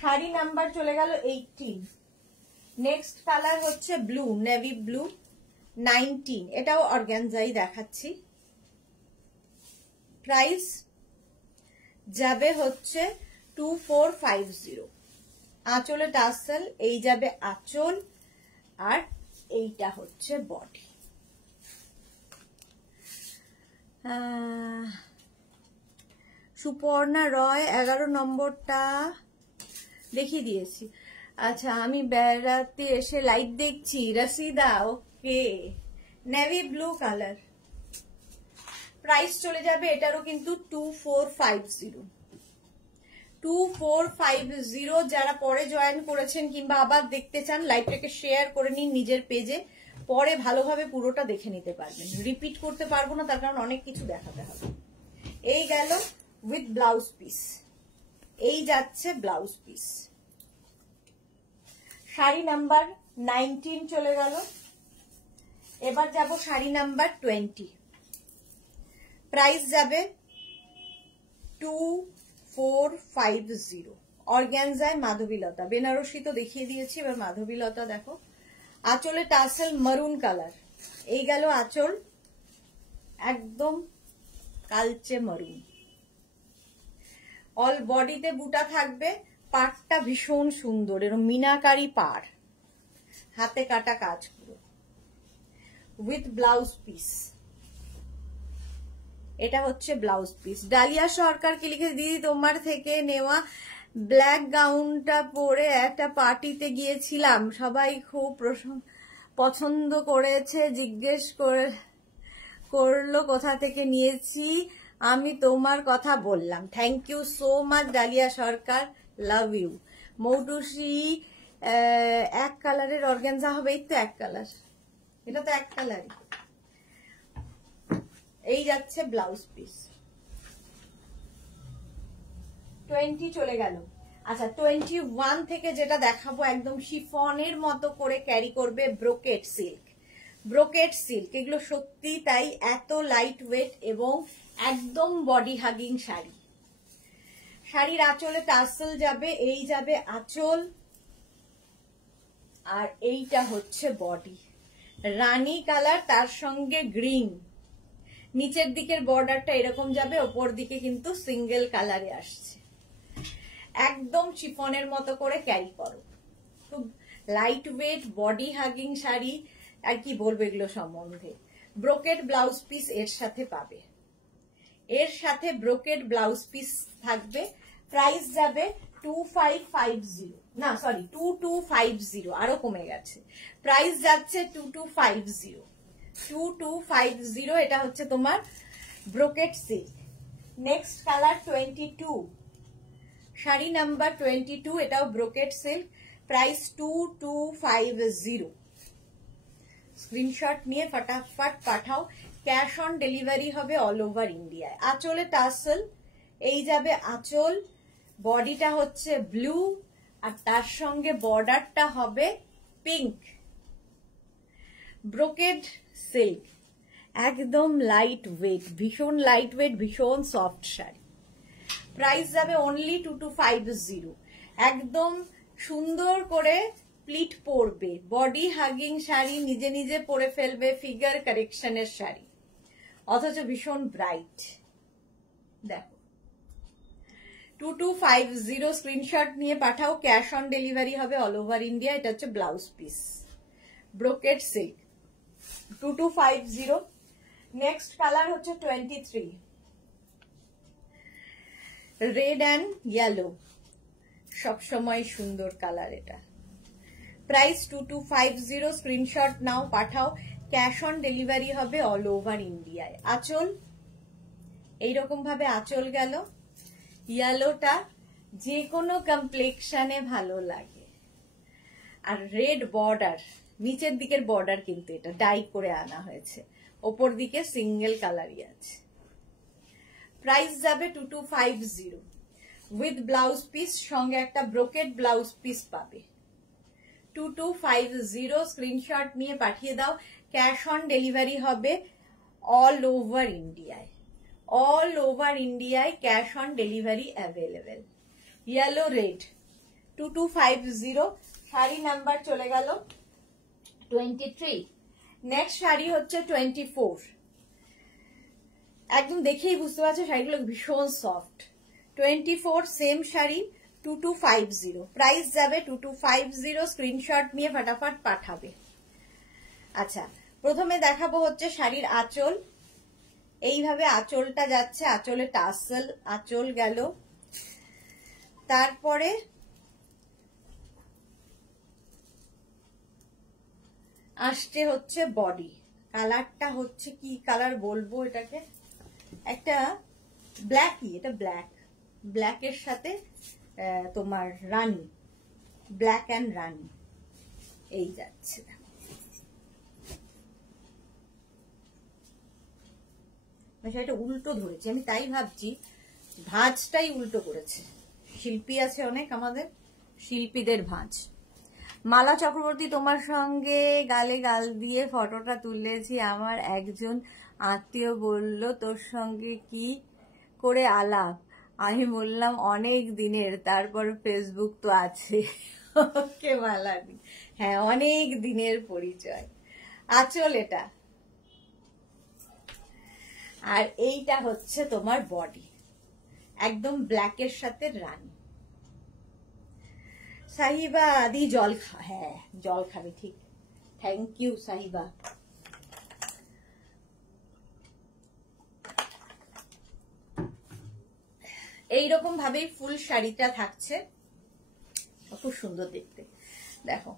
শাড়ি নাম্বার চলে গেল 18। নেক্সট কালার হচ্ছে ব্লু, নেভি ব্লু 19, এটাও অর্গানজাই দেখাচ্ছি। প্রাইস যাবে হচ্ছে 2450। আঁচলে টাসেল, এই যাবে আঁচল আর এইটা হচ্ছে বডি। সুপর্ণা রয় 11 নম্বরটা দেখিয়ে দিয়েছি। আচ্ছা আমি বেড়াতে এসে লাইভ দেখছি। রসিদা ওকে, নেভি ব্লু কালার। প্রাইস চলে যাবে এটারও কিন্তু 2450, 2450। যারা পরে জয়েন করেছেন কিংবা আবার দেখতে চান, লাইভটাকে শেয়ার করে নিন নিজের পেজে, পরে ভালোভাবে পুরোটা দেখে নিতে পারবেন। রিপিট করতে পারবো না, তার কারণ অনেক কিছু দেখাতে হবে। এই গেল উইথ ব্লাউজ পিস, এই যাচ্ছে ব্লাউজ পিস। শাড়ি নাম্বার 19 চলে গেল। এবার যাব শাড়ি নাম্বার 20। প্রাইস যাবে 2450। অর্গানজায় মাধবীলতা, বেনারসি তো দেখিয়ে দিয়েছি, এবার মাধবীলতা দেখো। আঁচলে টাসেল মারুন কালার, এই গেল আঁচল, একদম কালচে মারুন। অল বডিতে বুটা থাকবে, পাড়টা ভীষণ সুন্দর, এরকম মিনাকারি পাড়, হাতে কাটা কাজ পুরো, উইথ ব্লাউজ পিস। এটা হচ্ছে ব্লাউজ পিস। ডালিয়া সরকার কি লিখে, দিদি তোমার থেকে নেওয়া ব্ল্যাক গাউনটা পরে একটা পার্টিতে গিয়েছিলাম, সবাই খুব পছন্দ করেছে, জিজ্ঞেস করলো কোথা থেকে নিয়েছি, আমি তোমার কথা বললাম। Thank you so much Dalia Sarkar, love you. Moutushi এক কালারের অর্গানজা হবে, এই তো এক কালার, এটা তো এক কালারই। এই যাচ্ছে ব্লাউজ পিস। 20 চলে গেল। আচ্ছা 21 থেকে যেটা দেখাবো একদম শিফনের মতো করে ক্যারি করবে ব্রোকেট সিল্ক। ব্রোকেট সিল্ক এগুলো সত্যি তাই এত লাইট ওয়েট এবং একদম বডি হাগিং শাড়ি। শাড়ির আঁচলে টাসেল যাবে, এই যাবে আঁচল, আর এইটা হচ্ছে বডি, রানী কালার তার সঙ্গে গ্রিন। নিচের দিকের বর্ডারটা এরকম যাবে, ওপর দিকে কিন্তু সিঙ্গেল কালারে আসছে। একদম শিফনের মতো করে ক্যারি করো, খুব light weight body hugging sari. আর কি বলবো এগুলো সম্বন্ধে। ব্রোকেট ব্লাউজ পিস এর সাথে পাবে, এর সাথে ব্রোকেট ব্লাউজ পিস থাকবে। প্রাইস যাবে 2550, না সরি 2250, আরো কমে গেছে। প্রাইস যাচ্ছে 2250, 2250। এটা হচ্ছে তোমার brocade silk. Next colour 22, sari number 22, এটাও ব্রোকেট সিল্ক। প্রাইস 2250। স্ক্রিনশট নিয়ে ফটাফট পাঠাও, ক্যাশ অন ডেলিভারি হবে অল ওভার ইন্ডিয়ায়। আঁচলে টাসেল, এই যাবে আঁচল, বডিটা হচ্ছে ব্লু, আর তার সঙ্গে বর্ডারটা হবে পিঙ্ক। ব্রোকেড সিল্ক, একদম লাইট ওয়েট, ভীষণ লাইট ওয়েট, ভীষণ সফট শাড়ি। প্রাইস যাবে অনলি 2250। একদম সুন্দর করে প্লিট পরবে, বডি হাগিং শাড়ি, নিজে নিজে পরে ফেলবে, ফিগার কারেকশনের শাড়ি, অথচ ভীষণ ব্রাইট। দেখো 2250, স্ক্রিনশট নিয়ে পাঠাও, ক্যাশ অন ডেলিভারি হবে অল ওভার ইন্ডিয়া। এটা হচ্ছে blouse piece, brocade silk 2250। Next colour হচ্ছে 23, রেড অ্যান্ড ইয়েলো, সবসময় সুন্দর কালার এটা। Price 2250, screenshot now Pathao, cash on delivery হবে অল ওভার ইন্ডিয়ায়। আঁচল এইরকম ভাবে আঁচল গেল, ইয়েলোটা যে কোনো কমপ্লেক্সনে ভালো লাগে। আর রেড বর্ডার, নিচের দিকের বর্ডার কিন্তু এটা ডাই করে আনা হয়েছে, ওপর দিকে সিঙ্গেল কালারই আছে। প্রাইস যাবে 2250 উইথ ব্লাউজ পিস, সঙ্গে একটা ব্রোকেট ব্লাউজ পিস পাবে। 2250, স্ক্রিনশট নিয়ে পাঠিয়ে দাও, ক্যাশ অন ডেলিভারি হবে অল ওভার ইন্ডিয়ায়। অল ওভার ইন্ডিয়ায় cash on delivery available. Yellow red 2250। Sari number চলে গেল 23। নেক্সট শাড়ি হচ্ছে 24। একদম দেখেই বুঝতে পারছো শাড়িগুলো ভীষণ সফট। 24 সেম শাড়ি 2250, প্রাইস যাবে 2250, স্ক্রিনশট নিয়ে ফটাফট পাঠাবে। আচ্ছা প্রথমে দেখাবো হচ্ছে শাড়ির আঁচল, এইভাবে আঁচলটা যাচ্ছে, আঁচলে টাসেল, আঁচল গেল। তারপরে আসছে হচ্ছে বডি, কালারটা হচ্ছে কি কালার বলবো এটাকে, একটা ব্ল্যাকই, এটা ব্ল্যাক, ব্ল্যাকের সাথে তোমার রানী, ব্ল্যাক অ্যান্ড রানী, এই যাচ্ছে। সেটা উল্টো ধরেছে, আমি তাই ভাবছি ভাঁজটাই উল্টো করেছে। শিল্পী আছে অনেক আমাদের, শিল্পীদের ভাঁজ। মালা চক্রবর্তী, তোমার সঙ্গে গালে গাল দিয়ে ফটোটা তুলেছি, আমার একজন আত্মীয় বলল তোর সঙ্গে কি করে আলাপ, আমি বললাম অনেক দিনের, তারপর ফেসবুক তো আছে। ওকে মালাদি, হ্যাঁ অনেক দিনের পরিচয়। আঁচল এটা, আর এইটা হচ্ছে তোমার বডি, একদম ব্ল্যাকের সাথে রানী। সাহিবা আদি জল হ্যাঁ জল খাবে, ঠিক, থ্যাংক ইউ সাহিবা। এইরকম ভাবেই ফুল শাড়িটা থাকছে, খুব সুন্দর দেখতে। দেখো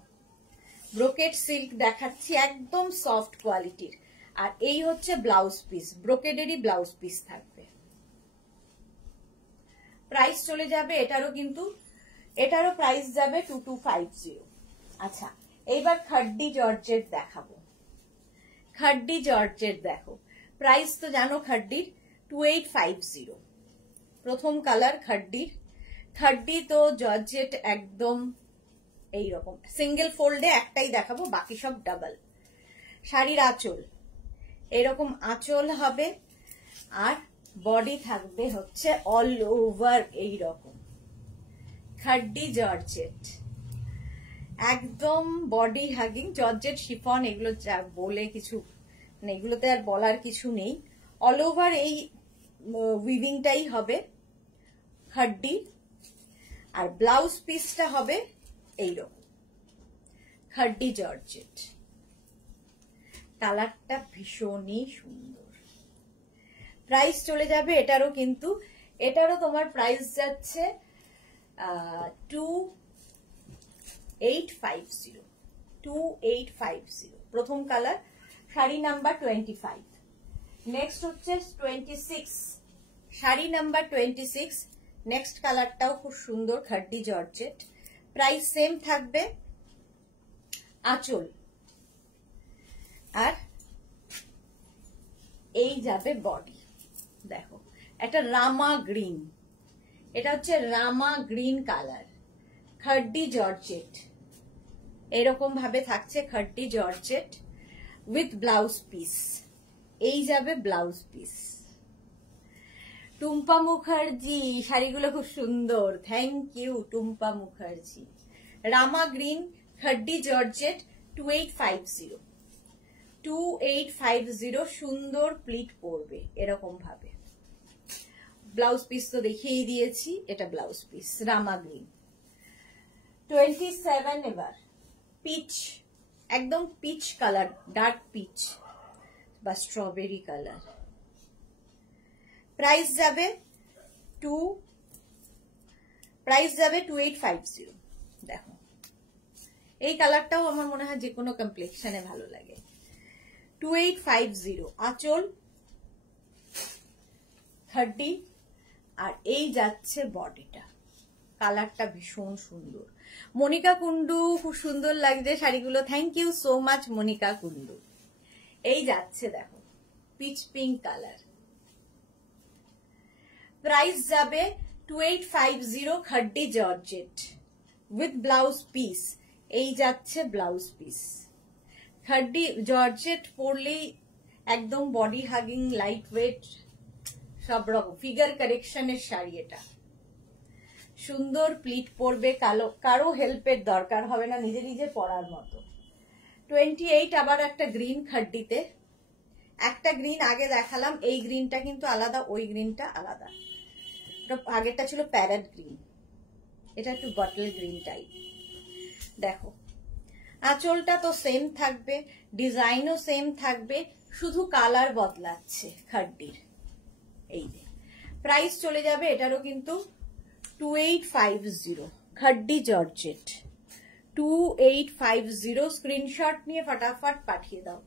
ব্রোকেড সিল্ক দেখাচ্ছি, একদম সফট কোয়ালিটির। আর এই হচ্ছে ব্লাউজ পিস, ব্রোকেডেরই ব্লাউজ পিস থাকবে। প্রাইস চলে যাবে এটারও, কিন্তু এটারও প্রাইস যাবে 2250। আচ্ছা, এইবার খাড্ডি জর্জেট দেখাবো। খাড্ডি জর্জেট দেখো, প্রাইস তো জানো খাড্ডির 2850। প্রথম কালার খাড্ডির। খাড্ডি তো জর্জেট একদম এইরকম, সিঙ্গেল ফোল্ডে একটাই দেখাবো, বাকি সব ডাবল। শাড়ির আঁচল এরকম আঁচল হবে, আর বডি থাকবে হচ্ছে অল ওভার এইরকম খাড্ডি জর্জেট, একদম বডি হাগিং। জর্জেট শিফন এগুলো বলে কিছু মানে এগুলোতে আর বলার কিছু নেই। অল ওভার এই উইভিংটাই হবে খাড্ডি, আর ব্লাউজ পিসটা হবে এইরকম খাড্ডি জর্জেট। কালারটা ভীষণই সুন্দর। প্রাইস চলে যাবে এটারও, কিন্তু এটারও তোমার প্রাইস যাচ্ছে 2850। 2850 প্রথম কালার, শাড়ি নাম্বার 25। নেক্সট হচ্ছে 26, শাড়ি নাম্বার 26। নেক্সট কালারটাও খুব সুন্দর, খাড্ডি জর্জেট। প্রাইস সেম থাকবে। আঁচল আর এই যাবে বডি। দেখো একটা রামা গ্রিন, এটা হচ্ছে Rama green colour, khaddi georgette. এরকম ভাবে থাকছে khaddi georgette with blouse piece. এই যাবে ব্লাউজ পিস। টুম্পা মুখার্জি, শাড়িগুলো খুব সুন্দর, thank you Tumpa Mukherjee. Rama green khaddi georgette 2850। 2850 সুন্দর প্লিট পড়বে এরকম ভাবে। ব্লাউজ পিস তো দেখিয়ে দিয়েছি, এটা ব্লাউজ পিস রামা গ্রিন। 27 এবার পিচ, একদম পিচ কালার, ডার্ক পিচ বা স্ট্রবেরি কালার। প্রাইস যাবে 2850। দেখো এই কালারটাও আমার মনে হয় যে কোনো কমপ্লেক্সনে ভালো লাগে। 2850 আঁচল, খাড্ডি, আর এই যাচ্ছে বডিটা। কালারটা ভীষণ সুন্দর। মনিকা কুন্ডু, খুব সুন্দর লাগছে শাড়িগুলো, thank you so much Monika Kundu. এই যাচ্ছে দেখো পিচ পিঙ্ক কালার। প্রাইস যাবে 2850 khaddi georgette with blouse piece. এই যাচ্ছে ব্লাউজ পিস। খাড্ডি জর্জেট পরলেই একদম বডি হাগিং, লাইট ওয়েট, সব রকম ফিগার কারেকশনের শাড়ি। এটা সুন্দর প্লিট পরবে, কারো হেল্পের দরকার হবে না, নিজে নিজে পরার মতো। 28 আবার একটা গ্রিন খাড্ডিতে, একটা গ্রিন আগে দেখালাম, এই গ্রিনটা কিন্তু আলাদা, ওই গ্রিনটা আলাদা। আগেরটা ছিল প্যারেট গ্রিন, এটা একটু বটল গ্রিন টাইপ। দেখো আঁচলটা তো সেম থাকবে, ডিজাইনও সেম থাকবে, শুধু কালার বদলাচ্ছে খাড্ডির। এই যে প্রাইস চলে যাবে এটারও কিন্তু 2850 খাড্ডি জর্জেট 2850। স্ক্রিনশট নিয়ে ফটাফট পাঠিয়ে দাও।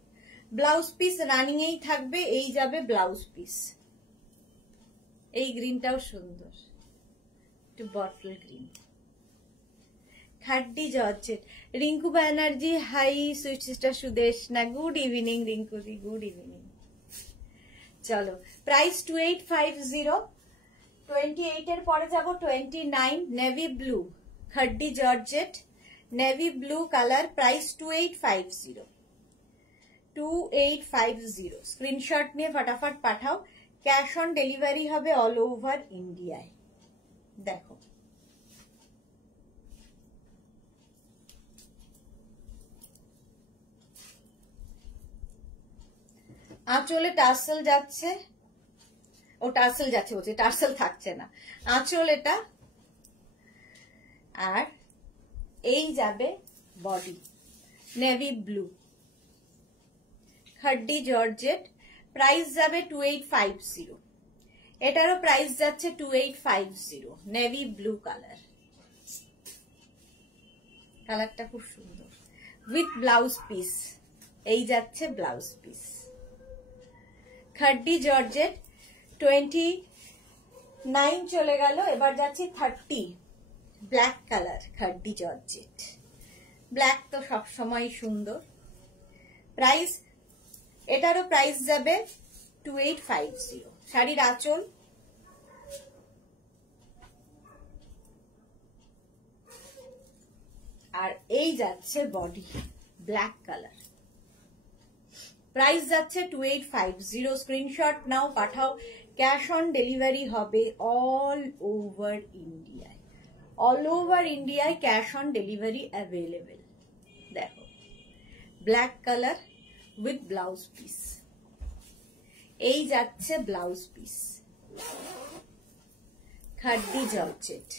ব্লাউজ পিস রানিং এই থাকবে। এই যাবে ব্লাউজ পিস। এই গ্রিনটাও সুন্দর, একটু bottle green, khaddi georgette. Rinku Banerjee, hi sweet sister Sudeshna, good evening Rinku di, good evening. চলো প্রাইস 2850। 28 এর পরে যাব 29, navy blue khaddi georgette, navy blue colour. Price 2850। 2850 screenshot নিয়ে ফটাফট পাঠাও। ক্যাশ অন ডেলিভারি হবে অল ওভার ইন্ডিয়ায়। দেখো আঁচলে টার্সেল যাচ্ছে, ও টার্সেল যাচ্ছে বলছে, টার্সেল থাকছে না, আঁচল এটা। আর এই যাবে body navy blue khaddi georgette. Price যাবে 2850। এটারও প্রাইস যাচ্ছে 2850, নেভি ব্লু কালার। কালারটা খুব সুন্দর, উইথ ব্লাউজ পিস। এই যাচ্ছে ব্লাউজ পিস। খাড্ডি জর্জেট 29 চলে গেল, এবার যাচ্ছি 30, black colour khaddi georgette. Black তো সবসময় সুন্দর। প্রাইস, এটারও প্রাইস যাবে 2850। শাড়ির আঁচল, আর এই যাচ্ছে বডি, ব্ল্যাক কালার। প্রাইস যাচ্ছে 2850। Screenshot now, Pathao. Cash on delivery হবে অল ওভার ইন্ডিয়ায়। অল ওভার ইন্ডিয়ায় ক্যাশ অন ডেলিভারি অ্যাভেলেবেল। দেখো, black colour with blouse piece. এই যাচ্ছে blouse piece. Khaddi georgette,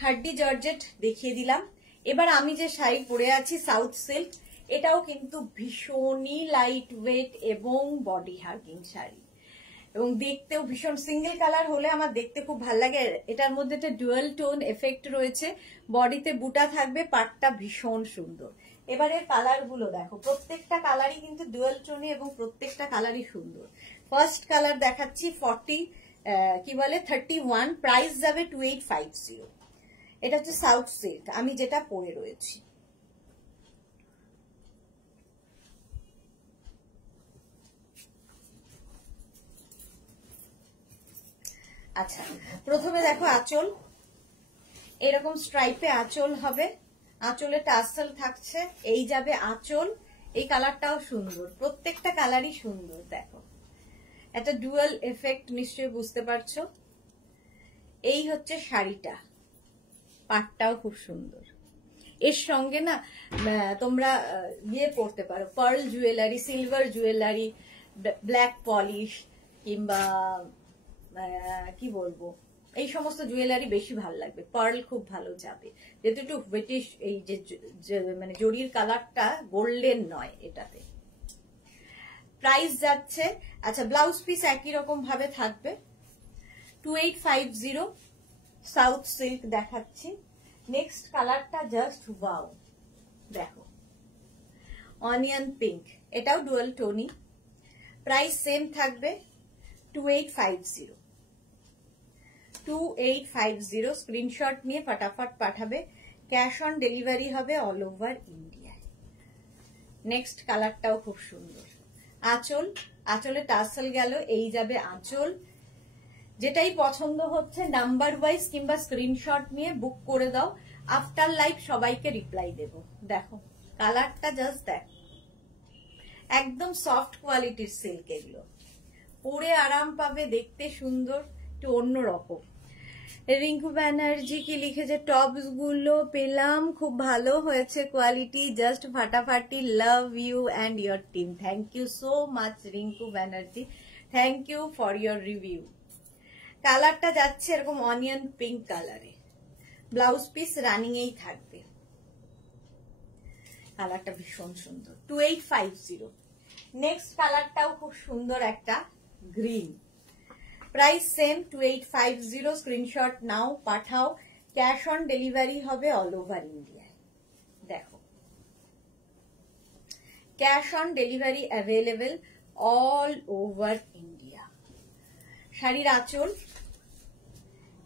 খাড্ডি georgette দেখিয়ে দিলাম। এবার আমি যে শাড়ি পরে আছি সাউথ সিল্ক, এটাও কিন্তু ভীষণই লাইট ওয়েট এবং বডি হাগিং শাড়ি, এবং দেখতেও ভীষণ, সিঙ্গেল কালার হলে আমার দেখতে খুব ভালো লাগে। এটার মধ্যে একটা ডুয়াল টোন এফেক্ট রয়েছে, বডিতে বুটা থাকবে, পাটটা ভীষণ সুন্দর। এবারে কালার গুলো দেখো, প্রত্যেকটা কালারই কিন্তু ডুয়াল টোনে এবং প্রত্যেকটা কালারই সুন্দর। ফার্স্ট কালার দেখাচ্ছি 31, প্রাইস যাবে 2850। এটা হচ্ছে সাউথ সিল্ক, আমি যেটা পরে রয়েছি। আচ্ছা, প্রথমে দেখো আঁচল, এরকম স্ট্রাইপে আঁচল হবে, আঁচলে টাসেল থাকছে। এই যাবে আঁচল। এই কালারটাও সুন্দর, প্রত্যেকটা কালারই সুন্দর। দেখো, একটা ডুয়াল এফেক্ট নিশ্চয়ই বুঝতে পারছো। এই হচ্ছে শাড়িটা, পাটটাও খুব সুন্দর। এর সঙ্গে না তোমরা ইয়ে পরতে পারো, pearl jewellery, silver jewellery, black polish, কিংবা কি বলবো, এই সমস্ত জুয়েলারি বেশি ভালো লাগবে। পার্ল খুব ভালো যাবে, যেহেতু একটু ব্রিটিশ, এই যে মানে জরির কালারটা গোল্ডেন নয় এটাতে। প্রাইস যাচ্ছে, আচ্ছা ব্লাউজ পিস একই রকম ভাবে থাকবে, 2850। সাউথ সিল্ক দেখাচ্ছি। নেক্সট কালারটা জাস্ট ওয়াও, দেখো, অনিয়ন পিঙ্ক, এটাও ডুয়াল টোনি। প্রাইস সেম থাকবে 2850। 2850। স্ক্রিনশট নিয়ে ফটাফট পাঠাবে, ক্যাশ অন ডেলিভারি হবে অল ওভার ইন্ডিয়ায়। নেক্সট কালারটাও খুব সুন্দর। আঁচল, আঁচলে টাসেল গেল, এই যাবে আঁচল। যেটাই পছন্দ হচ্ছে নাম্বার ওয়াইজ কিংবা স্ক্রিনশট নিয়ে বুক করে দাও, আফটার লাইভ সবাইকে রিপ্লাই দেব। দেখো কালারটা জাস্ট দেখো, একদম সফট কোয়ালিটির সিল্ক, এগুলো পরে আরাম পাবে, দেখতে সুন্দর, একটু অন্যরকম। রিঙ্কু ব্যানার্জি কি লিখেছে, টপস গুলো পেলাম, খুব ভালো হয়েছে কোয়ালিটি, জাস্ট ফাটাফাটি, love you and your team. Thank you so much Rinku Banerjee, thank you for your review. কালারটা যাচ্ছে এরকম অনিয়ন পিঙ্ক কালারে, ব্লাউজ পিস রানিং এই থাকবে। কালারটা ভীষণ সুন্দর, 2850। নেক্সট কালারটাও খুব সুন্দর, একটা green. Price same 2850। Screenshot now, Pathao. Cash on delivery হবে অল ওভার ইন্ডিয়ায়। দেখো, cash on delivery available all over India. শাড়ির আঁচল,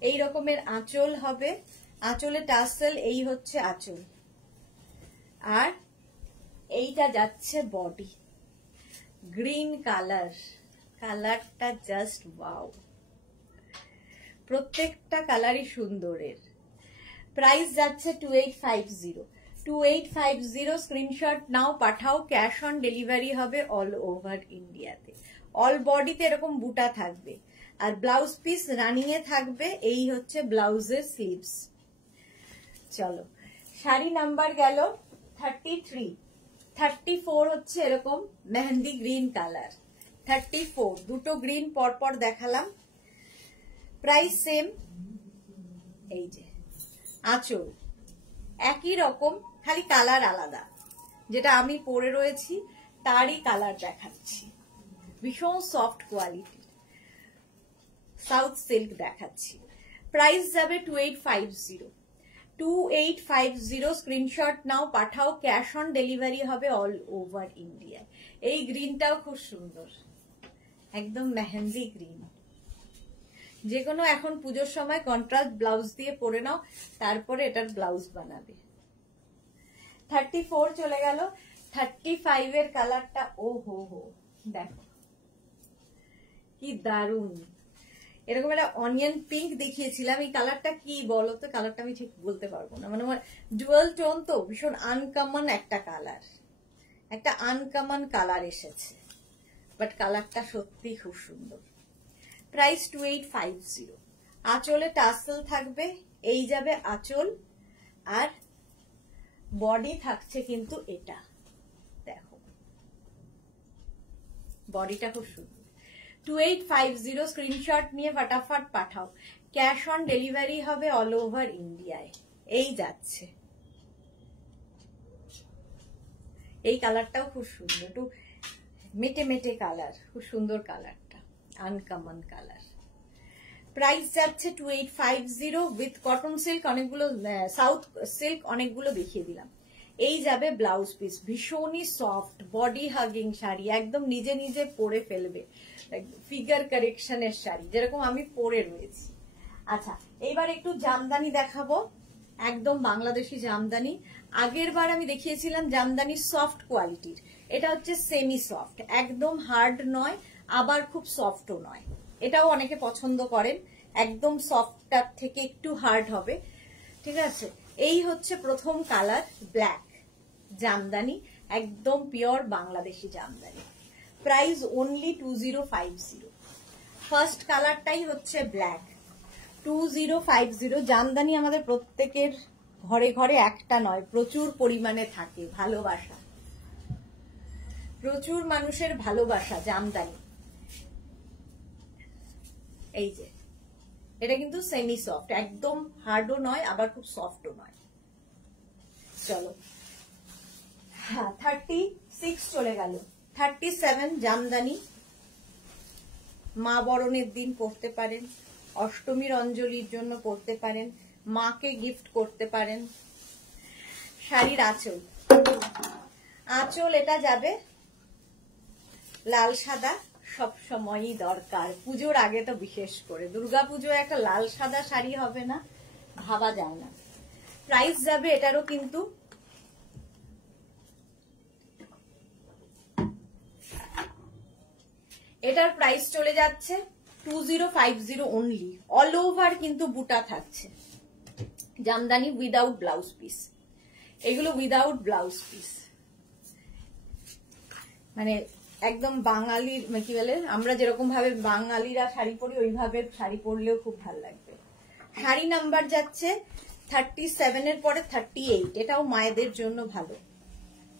এই রকমের আঁচল হবে, আঁচলে টাসেল, এই হচ্ছে আঁচল, আর এইটা যাচ্ছে বডি, গ্রিন কালার। কালারটা জাস্ট ওয়াও, প্রত্যেকটা কালারই সুন্দরের। প্রাইস যাচ্ছে 2850। 2850। Screenshot now, Pathao. Cash on delivery হবে অল ওভার ইন্ডিয়াতে। অল বডিতে এরকম বুটা থাকবে, আর ব্লাউজ পিস রানিং এ থাকবে। এই হচ্ছে ব্লাউজের স্লিভস। চলো, শাড়ি নাম্বার গেল 33। 34 হচ্ছে এরকম মেহেন্দি গ্রিন কালার। 34, দুটো গ্রিন পরপর দেখালাম। Price same. এই যে আঁচল একই রকম, খালি কালার আলাদা। যেটা আমি পরে রয়েছি তারই কালার দেখাচ্ছি, ভীষণ সফট কোয়ালিটি। সাউথ সিল্ক দেখাচ্ছি। প্রাইস যাবে 2850। 2850 screenshot now, Pathao. Cash on delivery হবে অল ওভার ইন্ডিয়ায়। এই গ্রিনটাও খুব সুন্দর, একদম মেহেন্দি গ্রিন। যে কোনো এখন পুজোর সময় কন্ট্রাস্ট ব্লাউজ দিয়ে পরে নাও, তারপরে এটার ব্লাউজ বানাবে। 34 চলে গেল। 35 এর কালারটা ও হো হো, দেখো কি দারুন। এরকম একটা অনিয়ন পিঙ্ক দেখিয়েছিলাম, এই কালারটা কি বলো তো? কালারটা আমি ঠিক বলতে পারবো না, মানে আমার ডুয়াল টোন তো, ভীষণ আনকমন একটা কালার, একটা আনকমন কালার এসেছে, বাট কালারটা সত্যি খুব সুন্দর। প্রাইস 2850। আঁচলে টাসেল থাকবে, এই যাবে আঁচল, আর বডি থাকছে কিন্তু এটা, দেখো বডিটা খুব সুন্দর। 2850 স্ক্রিনশট নিয়ে ফটাফট পাঠাও। ক্যাশ অন ডেলিভারি হবে অল ওভার ইন্ডিয়ায়। এই যাচ্ছে, এই কালারটাও খুব সুন্দর, একটু মেটে মেটে কালার, খুব সুন্দর কালারটা, আনকমন কালার। প্রাইস যাচ্ছে 2850 উইথ কটন সিল্ক, অনেকগুলো সাউথ সিল্ক অনেকগুলো দেখিয়ে দিলাম। এই যাবে ব্লাউজ পিস, ভীষণই সফট বডি হাগিং শাড়ি, একদম নিজে নিজে পরে ফেলবে, ফিগার কারেকশনের শাড়ি, যেরকম আমি পরে রয়েছি। আচ্ছা, এইবার একটু জামদানি দেখাবো, একদম বাংলাদেশি জামদানি। আগের বার আমি দেখিয়েছিলাম জামদানি সফট কোয়ালিটির, এটা হচ্ছে সেমি সফট, একদম হার্ড নয় আবার খুব সফটও নয়, এটাও অনেকে পছন্দ করেন। একদম সফটটার থেকে একটু হার্ড হবে, ঠিক আছে। এই হচ্ছে প্রথম কালার, ব্ল্যাক জামদানি, একদম pure Bangladeshi Jamdani. Price only 2050। First কালারটাই হচ্ছে ব্ল্যাক, 2050। জামদানি আমাদের প্রত্যেকের ঘরে ঘরে একটা নয়, প্রচুর পরিমাণে থাকে, ভালোবাসা, প্রচুর মানুষের ভালোবাসা জামদানি। এই যে এটা কিন্তু সেমি সফট, একদম হার্ডও নয় আবার খুব সফটও নয়। চলো, হ্যাঁ 36 চলে গেল। 37 জামদানি, মা বরণের দিন পরতে পারেন, অষ্টমীর অঞ্জলির জন্য পরতে পারেন, মাকে গিফট করতে পারেন। শাড়ির আঁচল, আঁচল এটা যাবে লাল সাদা, সব সময়ই দরকার, পুজোর আগে তো বিশেষ করে। দুর্গাপুজোয় একটা লাল সাদা শাড়ি হবে না, ভাবা যায় না। প্রাইস যাবে এটারও কিন্তু এটার প্রাইস চলে যাচ্ছে 2050 অনলি। অল ওভার কিন্তু বুটা থাকছে, জামদানি উইদাউট ব্লাউজ পিস, এগুলো উইদাউট ব্লাউজ পিস, মানে একদম বাঙালির, কি বলে, আমরা যেরকম ভাবে বাঙালিরা শাড়ি পরি ওইভাবে শাড়ি পরলেও খুব ভালো লাগবে। শাড়ি নাম্বার যাচ্ছে 37 এর পরে 38, এটাও মায়েদের জন্য ভালো,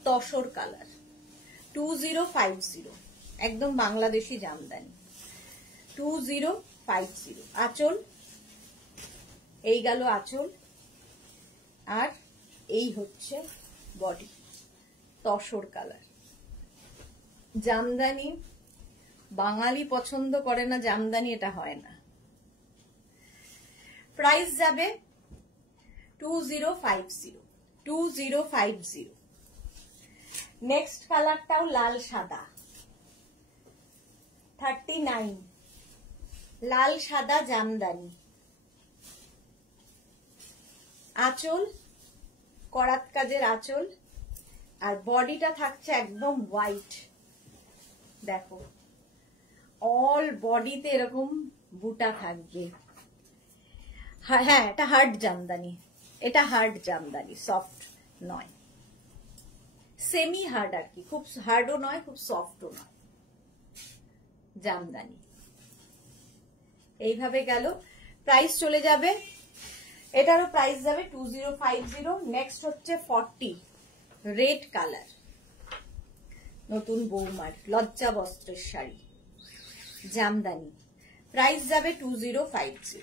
তসর কালার, 2050, একদম বাংলাদেশি জামদানি, 2050। আঁচল, এই গেল আঁচল, আর এই হচ্ছে বডি, তসর কালার। জামদানি বাঙালি পছন্দ করে না, জামদানি এটা হয় না। প্রাইস যাবে 2050। নেক্সট কালারটাও লাল সাদা, 39, লাল সাদা জামদানি, আঁচল করাত কাজের আঁচল, আর বডিটা থাকছে একদম হোয়াইট, দেখো অল বডিতে এরকম বুটা থাকবে। হ্যাঁ, এটা হার্ড জামদানি, এটা হার্ড জামদানি, সফট নয়, সেমি হার্ড আর কি, খুব হার্ডও নয় খুব সফটও নয় জামদানি। এইভাবে গেল, প্রাইস চলে যাবে, এটারও প্রাইস যাবে 2050। নেক্সট হচ্ছে 40, রেড কালার, নতুন বৌমার লজ্জা বস্ত্রের শাড়ি, জামদানি, প্রাইস যাবে 2050।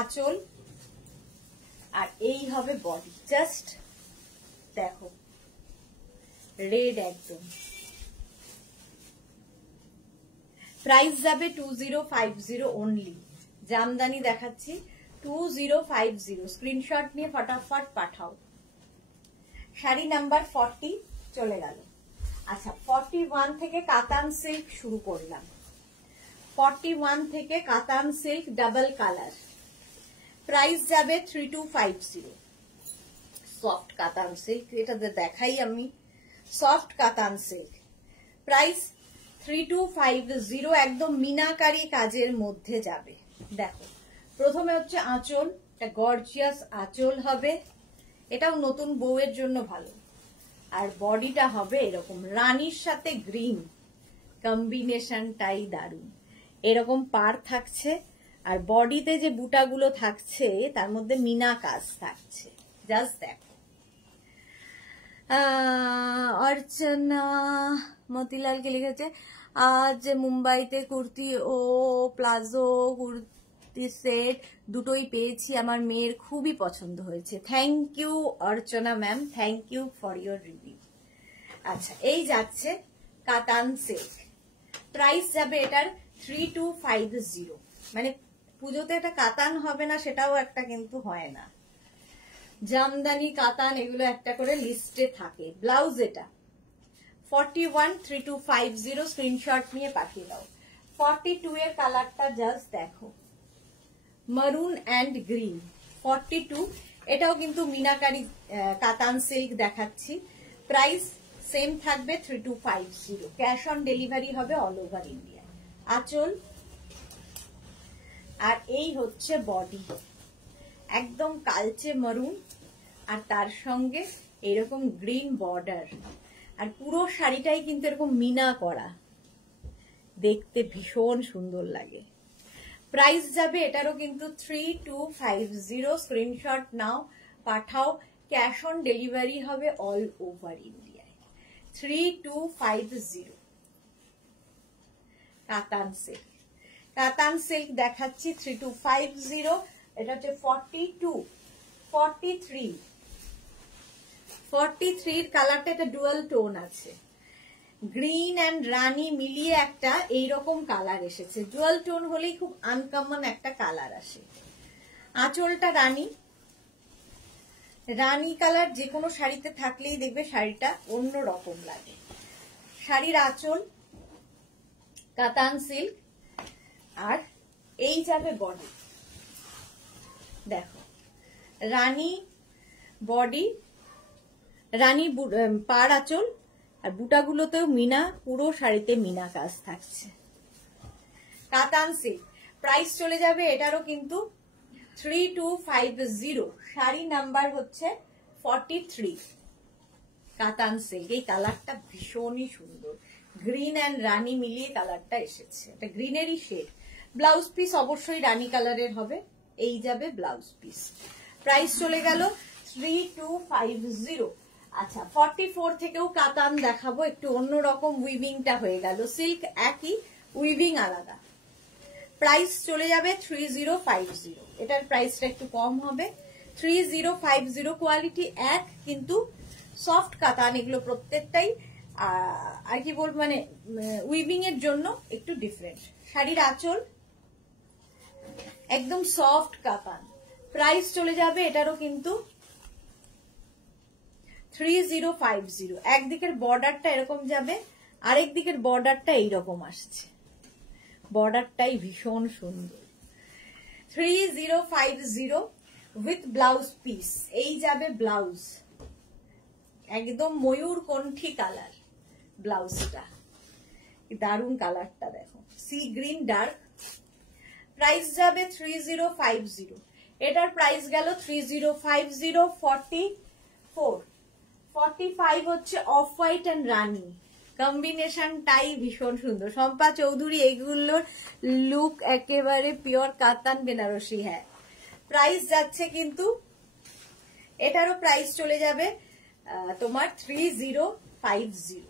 আঁচল, আর এই হবে বডি, জাস্ট দেখো রেড, একদম প্রাইস যাবে 2050 অনলি। জামদানি দেখাচ্ছি 2050, স্ক্রিনশট নিয়ে ফটাফট পাঠাও। শাড়ি নাম্বার 40 চলে গেল। আচ্ছা 41 থেকে কাতান সিল্ক শুরু করলাম। 41 থেকে কাতান সিল্ক ডাবল কালার, প্রাইস যাবে 3250। সফট কাতান সিল্ক, এটাতে দেখাই আমি সফট কাতান সিল্ক, প্রাইস 3250, একদম মিনাকারি কাজের মধ্যে যাবে। দেখো প্রথমে হচ্ছে আঁচল, এটা গর্জিয়াস আঁচল হবে, এটাও নতুন বউয়ের জন্য ভালো। আর বডিটা হবে এরকম রানীর সাথে গ্রিন কম্বিনেশনটাই দারুণ। এরকম পার থাকছে, আর বডিতে যে বুটাগুলো থাকছে তার মধ্যে মিনা কাজ থাকছে। জাস্ট দেখো। অর্চনা মতিলালকে লিখেছে, আজ মুম্বাইতে কুর্তি ও প্লাজো কুর্তি সেট দুটোই পেয়েছি, আমার মেয়ের খুবই পছন্দ হয়েছে। Thank you Archana ma'am, thank you for your review. আচ্ছা এই যাচ্ছে কাতান সিল্ক, প্রাইস যাবে এটার 3250। মানে পুজোতে এটা কাতান হবে না সেটাও একটা কিন্তু হয় না। জামদানি কাতান এগুলো একটা করে লিস্টে থাকে। ব্লাউজ এটা 41 3250, স্ক্রিনশট নিয়ে পাঠিয়ে দাও। 42 এর কালারটা জাস্ট দেখো, মারুন অ্যান্ড গ্রিন। 42 এটাও কিন্তু মিনাকারি কাতান সিল্ক দেখাচ্ছি, প্রাইস সেম থাকবে 3250। ক্যাশ অন ডেলিভারি হবে অল ওভার ইন্ডিয়া। আঁচল আর এই হচ্ছে বডি, একদম কালচে মারুন আর তার সঙ্গে এরকম গ্রিন বর্ডার, আর পুরো শাড়িটাই কিন্তু এরকম মিনা করা, দেখতে ভীষণ সুন্দর লাগে। প্রাইস যাবে এটারও কিন্তু 3250, screenshot now Pathao. Cash on delivery হবে অল ওভার ইন্ডিয়ায়। 3250 কাতান সিল্ক। কাতান সিল্ক দেখাচ্ছি 3250, এটা হচ্ছে 42 43 43 কালারটা, এটা ডুয়াল টোন আছে, গ্রিন অ্যান্ড রানী মিলিয়ে একটা এইরকম কালার এসেছে। ডুয়াল টোন হলেই খুব আনকমন একটা কালার আসে। আঁচলটা রানী, রানী কালার যে কোনো শাড়িতে থাকলেই দেখবে শাড়িটা অন্য রকম লাগে। শাড়ির আঁচল কাতান সিল্ক, আর এই যাবে বডি, দেখো রানী বডি, রানী পার আঁচল, আর বুটাগুলোতেও মিনা, পুরো শাড়িতে মিনা কাজ থাকছে। কাতান সিল্ক, প্রাইস চলে যাবে এটারও কিন্তু 3250। শাড়ি নাম্বার হচ্ছে 43। কাতান সিল্ক, এই কালারটা ভীষণই সুন্দর, গ্রিন অ্যান্ড রানী মিলিয়ে কালারটা এসেছে, এটা গ্রিনেরই শেড। ব্লাউজ পিস অবশ্যই রানী কালারের হবে, এই যাবে ব্লাউজ পিস। প্রাইস চলে গেল 3250। আচ্ছা 44 থেকেও কাতান দেখাবো, একটু অন্যরকম উইভিংটা হয়ে গেল, সিল্ক একই উইভিং আলাদা। প্রাইস চলে যাবে 3050, এটার প্রাইসটা একটু কম হবে। 3050, কোয়ালিটি এক কিন্তু সফট কাতান, এগুলো প্রত্যেকটাই আর কি বলবো মানে উইভিং এর জন্য একটু ডিফারেন্ট। শাড়ির আঁচল একদম সফট কাতান, প্রাইস চলে যাবে এটারও কিন্তু 3050। একদিকের বর্ডারটা এরকম যাবে, আরেক দিকের বর্ডারটা এইরকম আসছে, বর্ডারটাই ভীষণ সুন্দর। 3050 উইথ ব্লাউজ পিস, এই যাবে ব্লাউজ, একদম ময়ূর কণ্ঠী কালার ব্লাউজটা, দারুণ কালারটা দেখো, সি গ্রিন ডার্ক। প্রাইস যাবে 3050, এটার প্রাইস গেল 3050। 44 45 হচ্ছে অফ হোয়াইট অ্যান্ড রানী কম্বিনেশনটাই ভীষণ সুন্দর। শম্পা চৌধুরী, এগুলোর লুক একেবারে পিওর কাতান বেনারসি। হ্যাঁ, প্রাইস যাচ্ছে কিন্তু এটারও প্রাইস চলে যাবে তোমার 3050।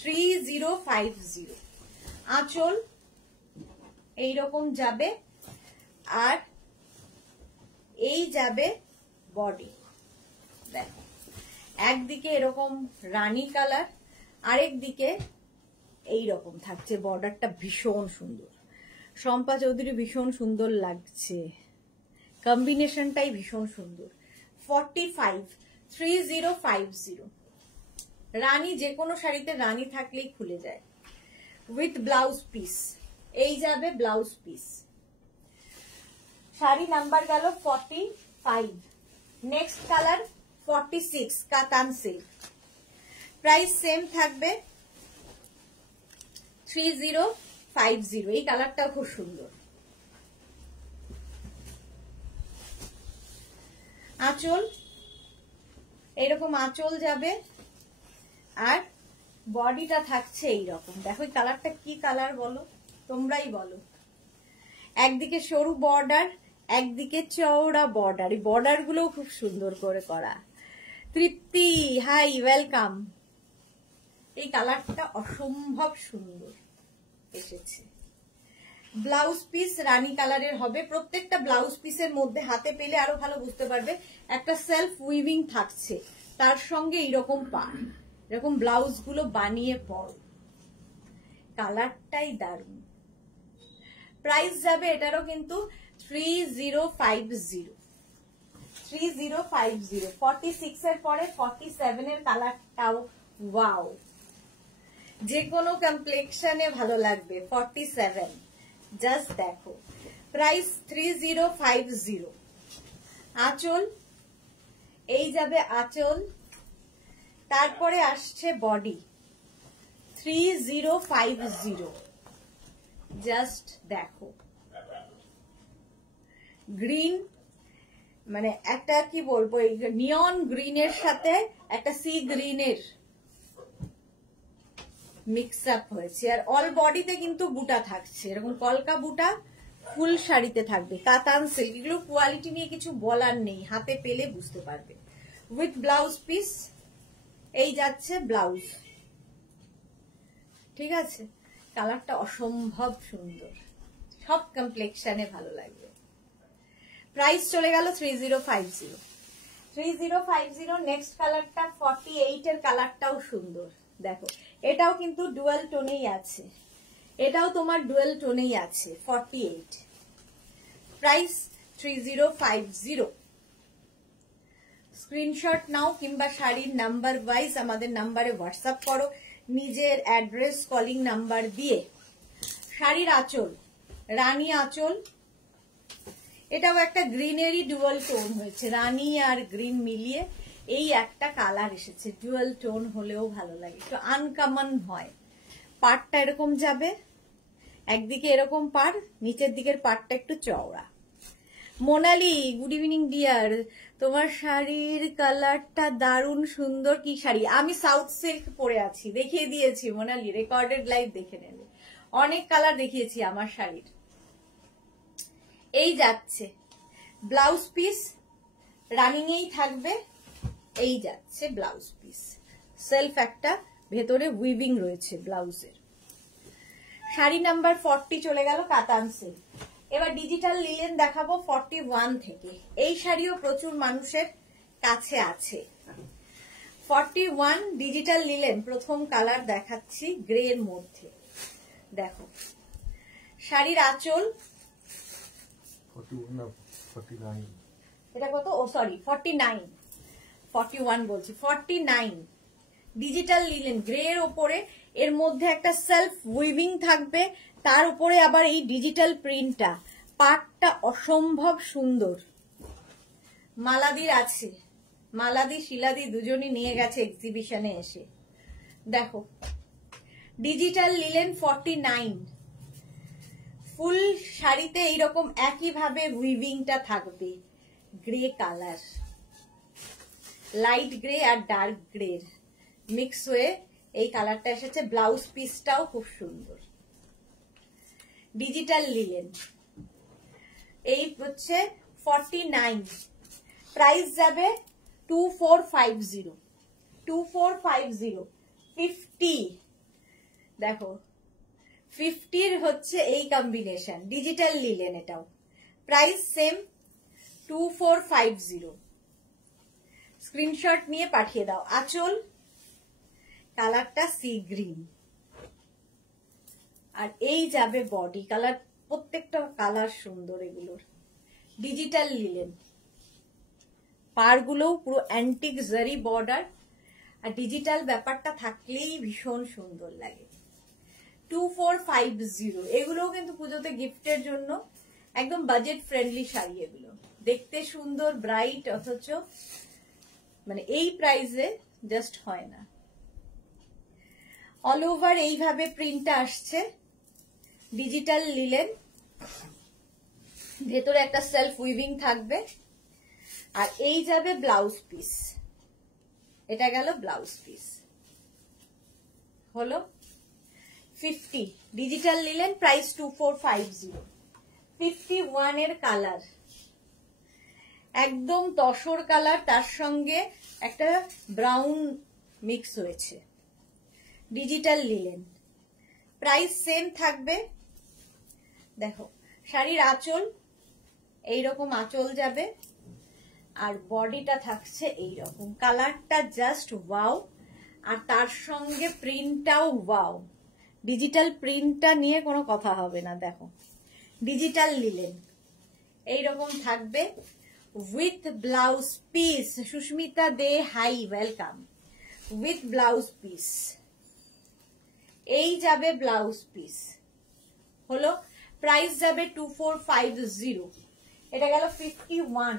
3050 আঁচল এইরকম যাবে, আর এই যাবে বডি, দেখো একদিকে এরকম রানী কালার, আরেক দিকে এই রকম থাকছে, বর্ডারটা ভীষণ সুন্দর। শম্পা চৌধুরী ভীষণ সুন্দর লাগছে, কম্বিনেশনটাই ভীষণ সুন্দর। 3050 রানী, যে কোনো শাড়িতে রানী থাকলেই খুলে যায়। উইথ ব্লাউজ পিস, এই যাবে ব্লাউজ পিস। শাড়ি নাম্বার গেল 45। নেক্সট কালার 46 কাতান সিল্ক, প্রাইস সেম থাকবে 3050। এই কালারটা খুব সুন্দর। আঁচল, এইরকম আঁচল যাবে, আর বডিটা থাকছে এইরকম। দেখো এই কালারটা কি কালার বলো, তোমরাই বলো। একদিকে সরু বর্ডার, একদিকে চওড়া বর্ডার, এই বর্ডার গুলো খুব সুন্দর করে করা। তৃপ্তি, হাই, ওয়েলকাম। এই কালারটা অসম্ভব সুন্দর এসেছে। ব্লাউজ পিস রানী কালারের হবে। প্রত্যেকটা ব্লাউজ পিসের মধ্যে হাতে পেলে আরো ভালো বুঝতে পারবে, একটা সেলফ উইভিং থাকছে, তার সঙ্গে এইরকম পার, এরকম ব্লাউজ গুলো বানিয়ে পরো। কালারটাই দারুণ। প্রাইস যাবে এটারও কিন্তু 3050। 46 এর পরে 47 এর কালারটাও ওয়াও, যে কোনো কমপ্লেক্সনে ভালো লাগবে। 47 জাস্ট দেখো, প্রাইস 3050। আঁচল, এই যাবে আঁচল, তারপরে আসছে বডি 3050। জাস্ট দেখো, গ্রিন, মানে একটা কি বলবো, এই নিয়ন গ্রিনের সাথে একটা সি গ্রিনের মিক্স আপ হয়েছে। আর অল বডিতে কিন্তু বুটা থাকছে, এরকম কলকা বুটা ফুল শাড়িতে থাকবে। কাতান সিল্ক, এগুলো কোয়ালিটি নিয়ে কিছু বলার নেই, হাতে পেলে বুঝতে পারবে। উইথ ব্লাউজ পিস, এই যাচ্ছে ব্লাউজ। ঠিক আছে, কালারটা অসম্ভব সুন্দর, সব কমপ্লেক্সনে ভালো লাগবে। প্রাইস চলে গেল 3050। নেক্সট কালারটা 48 এর কালারটাও সুন্দর। দেখো এটাও কিন্তু ডুয়াল টোনেই আছে, এটাও তোমার ডুয়াল টোনেই আছে। 48, প্রাইস 3050। স্ক্রিনশট নাও কিংবা শাড়ির নাম্বার ওয়াইজ আমাদের নাম্বারে হোয়াটসঅ্যাপ করো, নিজের অ্যাড্রেস কলিং নাম্বার দিয়ে। শাড়ির আঁচল, রানী আঁচল, এটাও একটা গ্রিনেরই ডুয়াল টোন হয়েছে, রানী আর গ্রিন মিলিয়ে এই একটা কালার এসেছে। ডুয়াল টোন হলেও ভালো লাগে, একটু আনকমন হয়। পাড়টা এরকম যাবে, একদিকে এরকম পাড়, নিচের দিকের পাড়টা একটু চওড়া। মোনালি, গুড ইভিনিং ডিয়ার, তোমার শাড়ির কালারটা দারুণ সুন্দর। কি শাড়ি? আমি সাউথ সিল্ক পরে আছি, দেখিয়ে দিয়েছি মোনালি, রেকর্ডেড লাইভ দেখে নেবে, অনেক কালার দেখিয়েছি আমার শাড়ির। এই যাচ্ছে ব্লাউজ পিস, রানিং এই থাকবে, এই যাচ্ছে ব্লাউজ পিস, সেলফ একটা ভেতরে উইভিং রয়েছে ব্লাউজের। শাড়ি নাম্বার 40 চলে গেল কাতান সিল্ক। এবার ডিজিটাল লিলেন দেখাবো 41 থেকে। এই শাড়িও প্রচুর মানুষের কাছে আছে। 41 ডিজিটাল লিলেন, প্রথম কালার দেখাচ্ছি গ্রে এর মধ্যে। দেখো শাড়ির আঁচল, এটা কত? ও সরি 49, 41 বলছি, 49 ডিজিটাল লিলেন গ্রে এর ওপরে, এর মধ্যে একটা সেলফ উইভিং থাকবে, তার উপরে আবার এই ডিজিটাল প্রিন্টটা। পাটটা অসম্ভব সুন্দর। মালাদির আছে, মালাদি শিলাদি দুজনই নিয়ে গেছে এক্সিবিশনে এসে। দেখো ডিজিটাল লিলেন 49, ফুল শাড়িতে এইরকম একইভাবে উইভিংটা থাকবে। গ্রে কালার, লাইট গ্রে আর ডার্ক গ্রে মিক্স হয়ে এই কালারটা এসেছে। ব্লাউজ পিসটাও খুব সুন্দর। ডিজিটাল লিলেন, এই হচ্ছে 49, প্রাইস যাবে 2450। 2450, 50। দেখো 50 হচ্ছে এই কম্বিনেশন, ডিজিটাল লিলেন, এটাও প্রাইস সেম 2450। স্ক্রিনশট নিয়ে পাঠিয়ে দাও। আঁচল, কালারটা সি গ্রিন, আর এই যাবে বডি। কালার প্রত্যেকটা কালার সুন্দর এগুলোর। ডিজিটাল লিলেন, পাড়গুলোও পুরো অ্যান্টিক জারি বর্ডার, আর ডিজিটাল ব্যাপারটা থাকলেই ভীষণ সুন্দর লাগে। 2450, এগুলোও কিন্তু পুজোতে গিফটের জন্য একদম বাজেট ফ্রেন্ডলি শাড়ি। এগুলো দেখতে সুন্দর, ব্রাইট, অথচ মানে এই প্রাইসে জাস্ট হয় না। অল ওভার এইভাবে প্রিন্টটা আসছে, ডিজিটাল লিলেন, ভেতরে একটা সেলফ উইভিং থাকবে। আর এই যাবে ব্লাউজ পিস, এটা গেল ব্লাউজ পিস। হলো 50, ডিজিটাল লিলেন, প্রাইস 2450। 51 এর কালার, একদম তসর কালার, তার সঙ্গে একটা ব্রাউন মিক্স হয়েছে। ডিজিটাল লিলেন, প্রাইস সেম থাকবে। দেখো শাড়ির আঁচল এইরকম আঁচল যাবে, আর বডিটা থাকছে এইরকম। কালারটা জাস্ট ওয়াও, আর তার সঙ্গে প্রিন্টটাও ওয়াও। ডিজিটাল প্রিন্টটা নিয়ে কোনো কথা হবে না। দেখো ডিজিটাল লিলেন এইরকম থাকবে with blouse piece. Susmita De, hi, welcome. With blouse piece, এই যাবে ব্লাউজ পিস। হলো প্রাইস যাবে 2450। এটা গেল 51।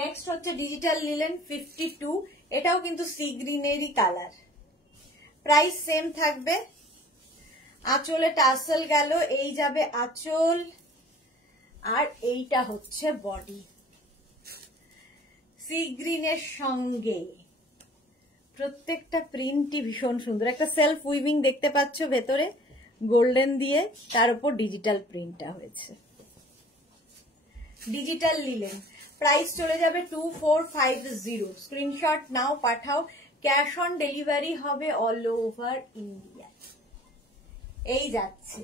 নেক্সট হচ্ছে ডিজিটাল লিলেন 52, এটাও কিন্তু সি গ্রিনেরই কালার। প্রাইস সেম থাকবে। আঁচলে টাসেল গেল, এই যাবে আঁচল, আর এইটা হচ্ছে বডি। সি গ্রিনের সঙ্গে প্রত্যেকটা প্রিন্টই ভীষণ সুন্দর। একটা সেলফ উইভিং দেখতে পাচ্ছ ভেতরে গোল্ডেন দিয়ে, তার উপর ডিজিটাল প্রিন্টটা হয়েছে। ডিজিটাল লিলেন, প্রাইস চলে যাবে 2450। Screenshot now, Pathao. Cash on delivery হবে অল ওভার ইন্ডিয়া। এই যাচ্ছে,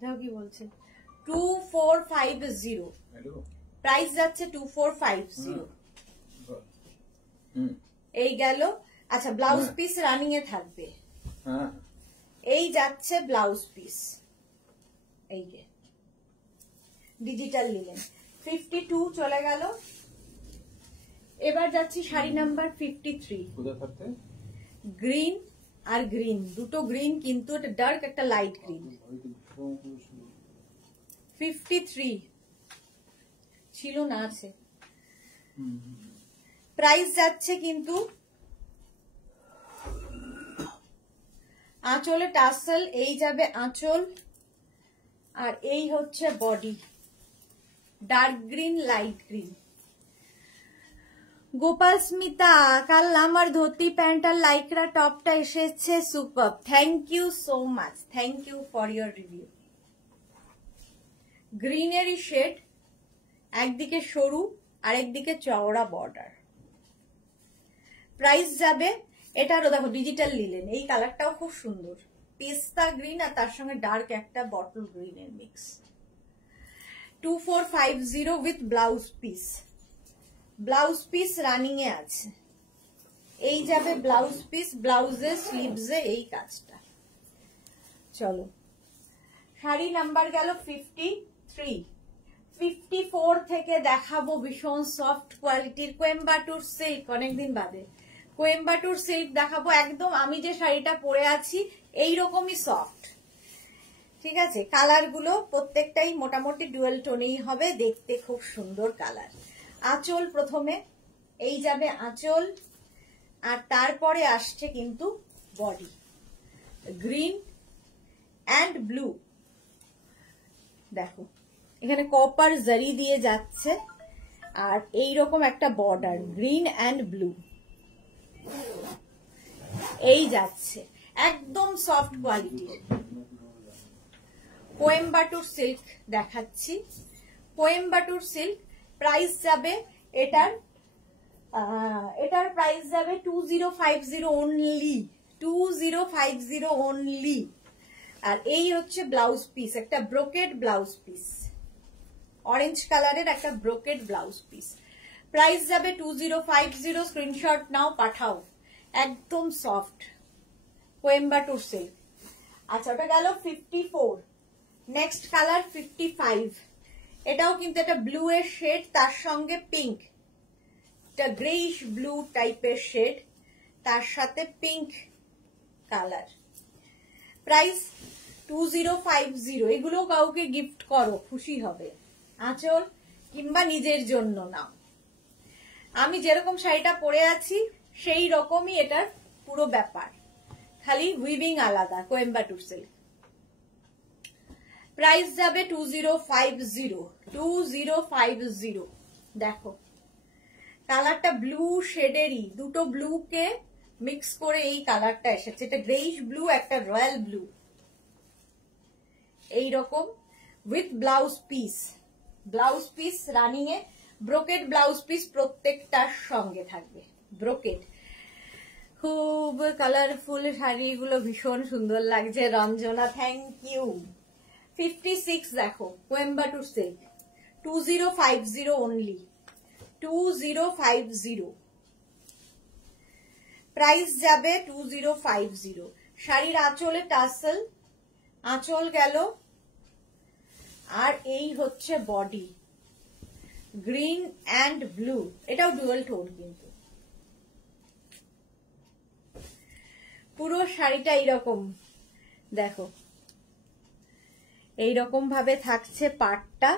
দেখো কি বলছে, 2450, প্রাইস যাচ্ছে 2450। এই গেল। আচ্ছা, ব্লাউজ পিস রানিং এ থাকবে। এই যাচ্ছে ব্লাউজ পিস, এই যে ডিজিটাল লিলেন 52 চলে গেল। এবার যাচ্ছি শাড়ি নাম্বার 53। গ্রিন আর গ্রিন, দুটো গ্রিন, কিন্তু এটা ডার্ক, একটা লাইট গ্রিন। 53 ছিল না, আছে। প্রাইস যাচ্ছে কিন্তু, আঁচলে টাসেল, এই যাবে আঁচল, আর এই হচ্ছে body. Dark green, light green. Gopal Smita, কাল আমার ধুতি প্যান্ট আর লাইকরা টপটা এসেছে, super. Thank you so much, thank you for your review. গ্রিনেরই শেড, একদিকে সরু আর একদিকে চওড়া বর্ডার। প্রাইস যাবে, এটারও দেখো ডিজিটাল লিলেন, এই কালারটাও খুব সুন্দর, পেস্তা গ্রিন আর তার সঙ্গে ডার্ক একটা বটল গ্রিনের mix. 2450 with blouse piece. Blouse piece running এ আছে, এই যাবে ব্লাউজ পিস, ব্লাউজে স্লিভসে এই কাজটা। চলো শাড়ি নাম্বার গেল 53। 54 থেকে দেখাবো ভীষণ সফট কোয়ালিটির কোয়েম্বাটুর সিল্ক। অনেকদিন বাদে কোয়েম্বাটুর সিল্ক দেখাবো, একদম আমি যে শাড়িটা পরে আছি এইরকমই সফট। ঠিক আছে, কালার গুলো প্রত্যেকটাই মোটামুটি ডুয়েল টোনেই হবে, দেখতে খুব সুন্দর কালার। আঁচল প্রথমে, এই যাবে আঁচল, আর তারপরে আসছে কিন্তু বডি। গ্রিন অ্যান্ড ব্লু, দেখো এখানে কপার জারি দিয়ে যাচ্ছে, আর এইরকম একটা বর্ডার, গ্রিন অ্যান্ড ব্লু, এই যাচ্ছে একদম সফট কোয়ালিটির। কোয়েম্বাটুর সিল্ক দেখাচ্ছি, কোয়েম্বাটুর সিল্ক। প্রাইস যাবে এটার প্রাইস যাবে 2050 অনলি, 2050 অনলি। আর এই হচ্ছে ব্লাউজ পিস, একটা ব্রোকেড ব্লাউজ পিস, অরেঞ্জ কালারের একটা ব্রোকেড ব্লাউজ পিস। প্রাইস যাবে 2050। স্ক্রিনশট নাও, পাঠাও। একদম সফট কোয়েম্বাটুর সিল্ক। আচ্ছা ওটা গেল 54। Next colour 55। এটাও কিন্তু একটা ব্লু এর শেড, তার সঙ্গে পিঙ্ক, একটা গ্রেইশ ব্লু টাইপের শেড, তার সাথে পিঙ্ক কালার। প্রাইস 2050। এগুলো কাউকে গিফট করো, খুশি হবে। আঁচল কিংবা নিজের জন্য নাও। আমি যেরকম শাড়িটা পরে আছি সেই রকমই এটার পুরো ব্যাপার, খালি উইভিং আলাদা, কোয়েম্বাটুর সিল্ক। প্রাইস যাবে 2050। 2050। দেখো কালারটা ব্লু শেডেরই, দুটো ব্লু কে মিক্স করে এই কালারটা এসেছে। এটা গ্রেইশ ব্লু, একটা রয়্যাল ব্লু, এইরকম with blouse piece. Blouse piece running A, brocade blouse piece প্রত্যেকটার সঙ্গে থাকবে, ব্রোকেড। খুব কালারফুল শাড়িগুলো, ভীষণ সুন্দর লাগছে। Ranjana, thank you. 56 দেখো, কোয়েম্বাটুর সিল্ক, 2050 অনলি, 2050। প্রাইস যাবে 2050। শাড়ির আঁচলে টাসেল, আঁচল গেল, আর এই হচ্ছে বডি, গ্রিন অ্যান্ড ব্লু। এটাও ডুয়াল টোন কিন্তু। পুরো শাড়িটা এইরকম দেখো, এইরকম ভাবে থাকছে পাটটা,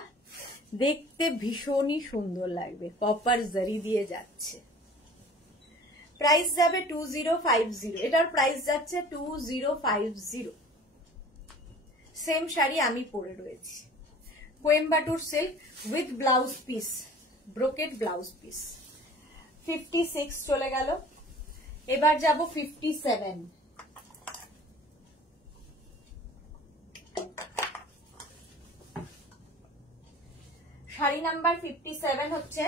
দেখতে ভীষণই সুন্দর লাগবে, কপার জারি দিয়ে যাচ্ছে। প্রাইস যাবে 2050। এটার প্রাইস যাচ্ছে 2050। সেম শাড়ি আমি পরে রয়েছি, Coimbatore silk with blouse piece, brocade blouse piece. 56 চলে গেল। এবার যাব 57। শাড়ি নাম্বার 57 হচ্ছে,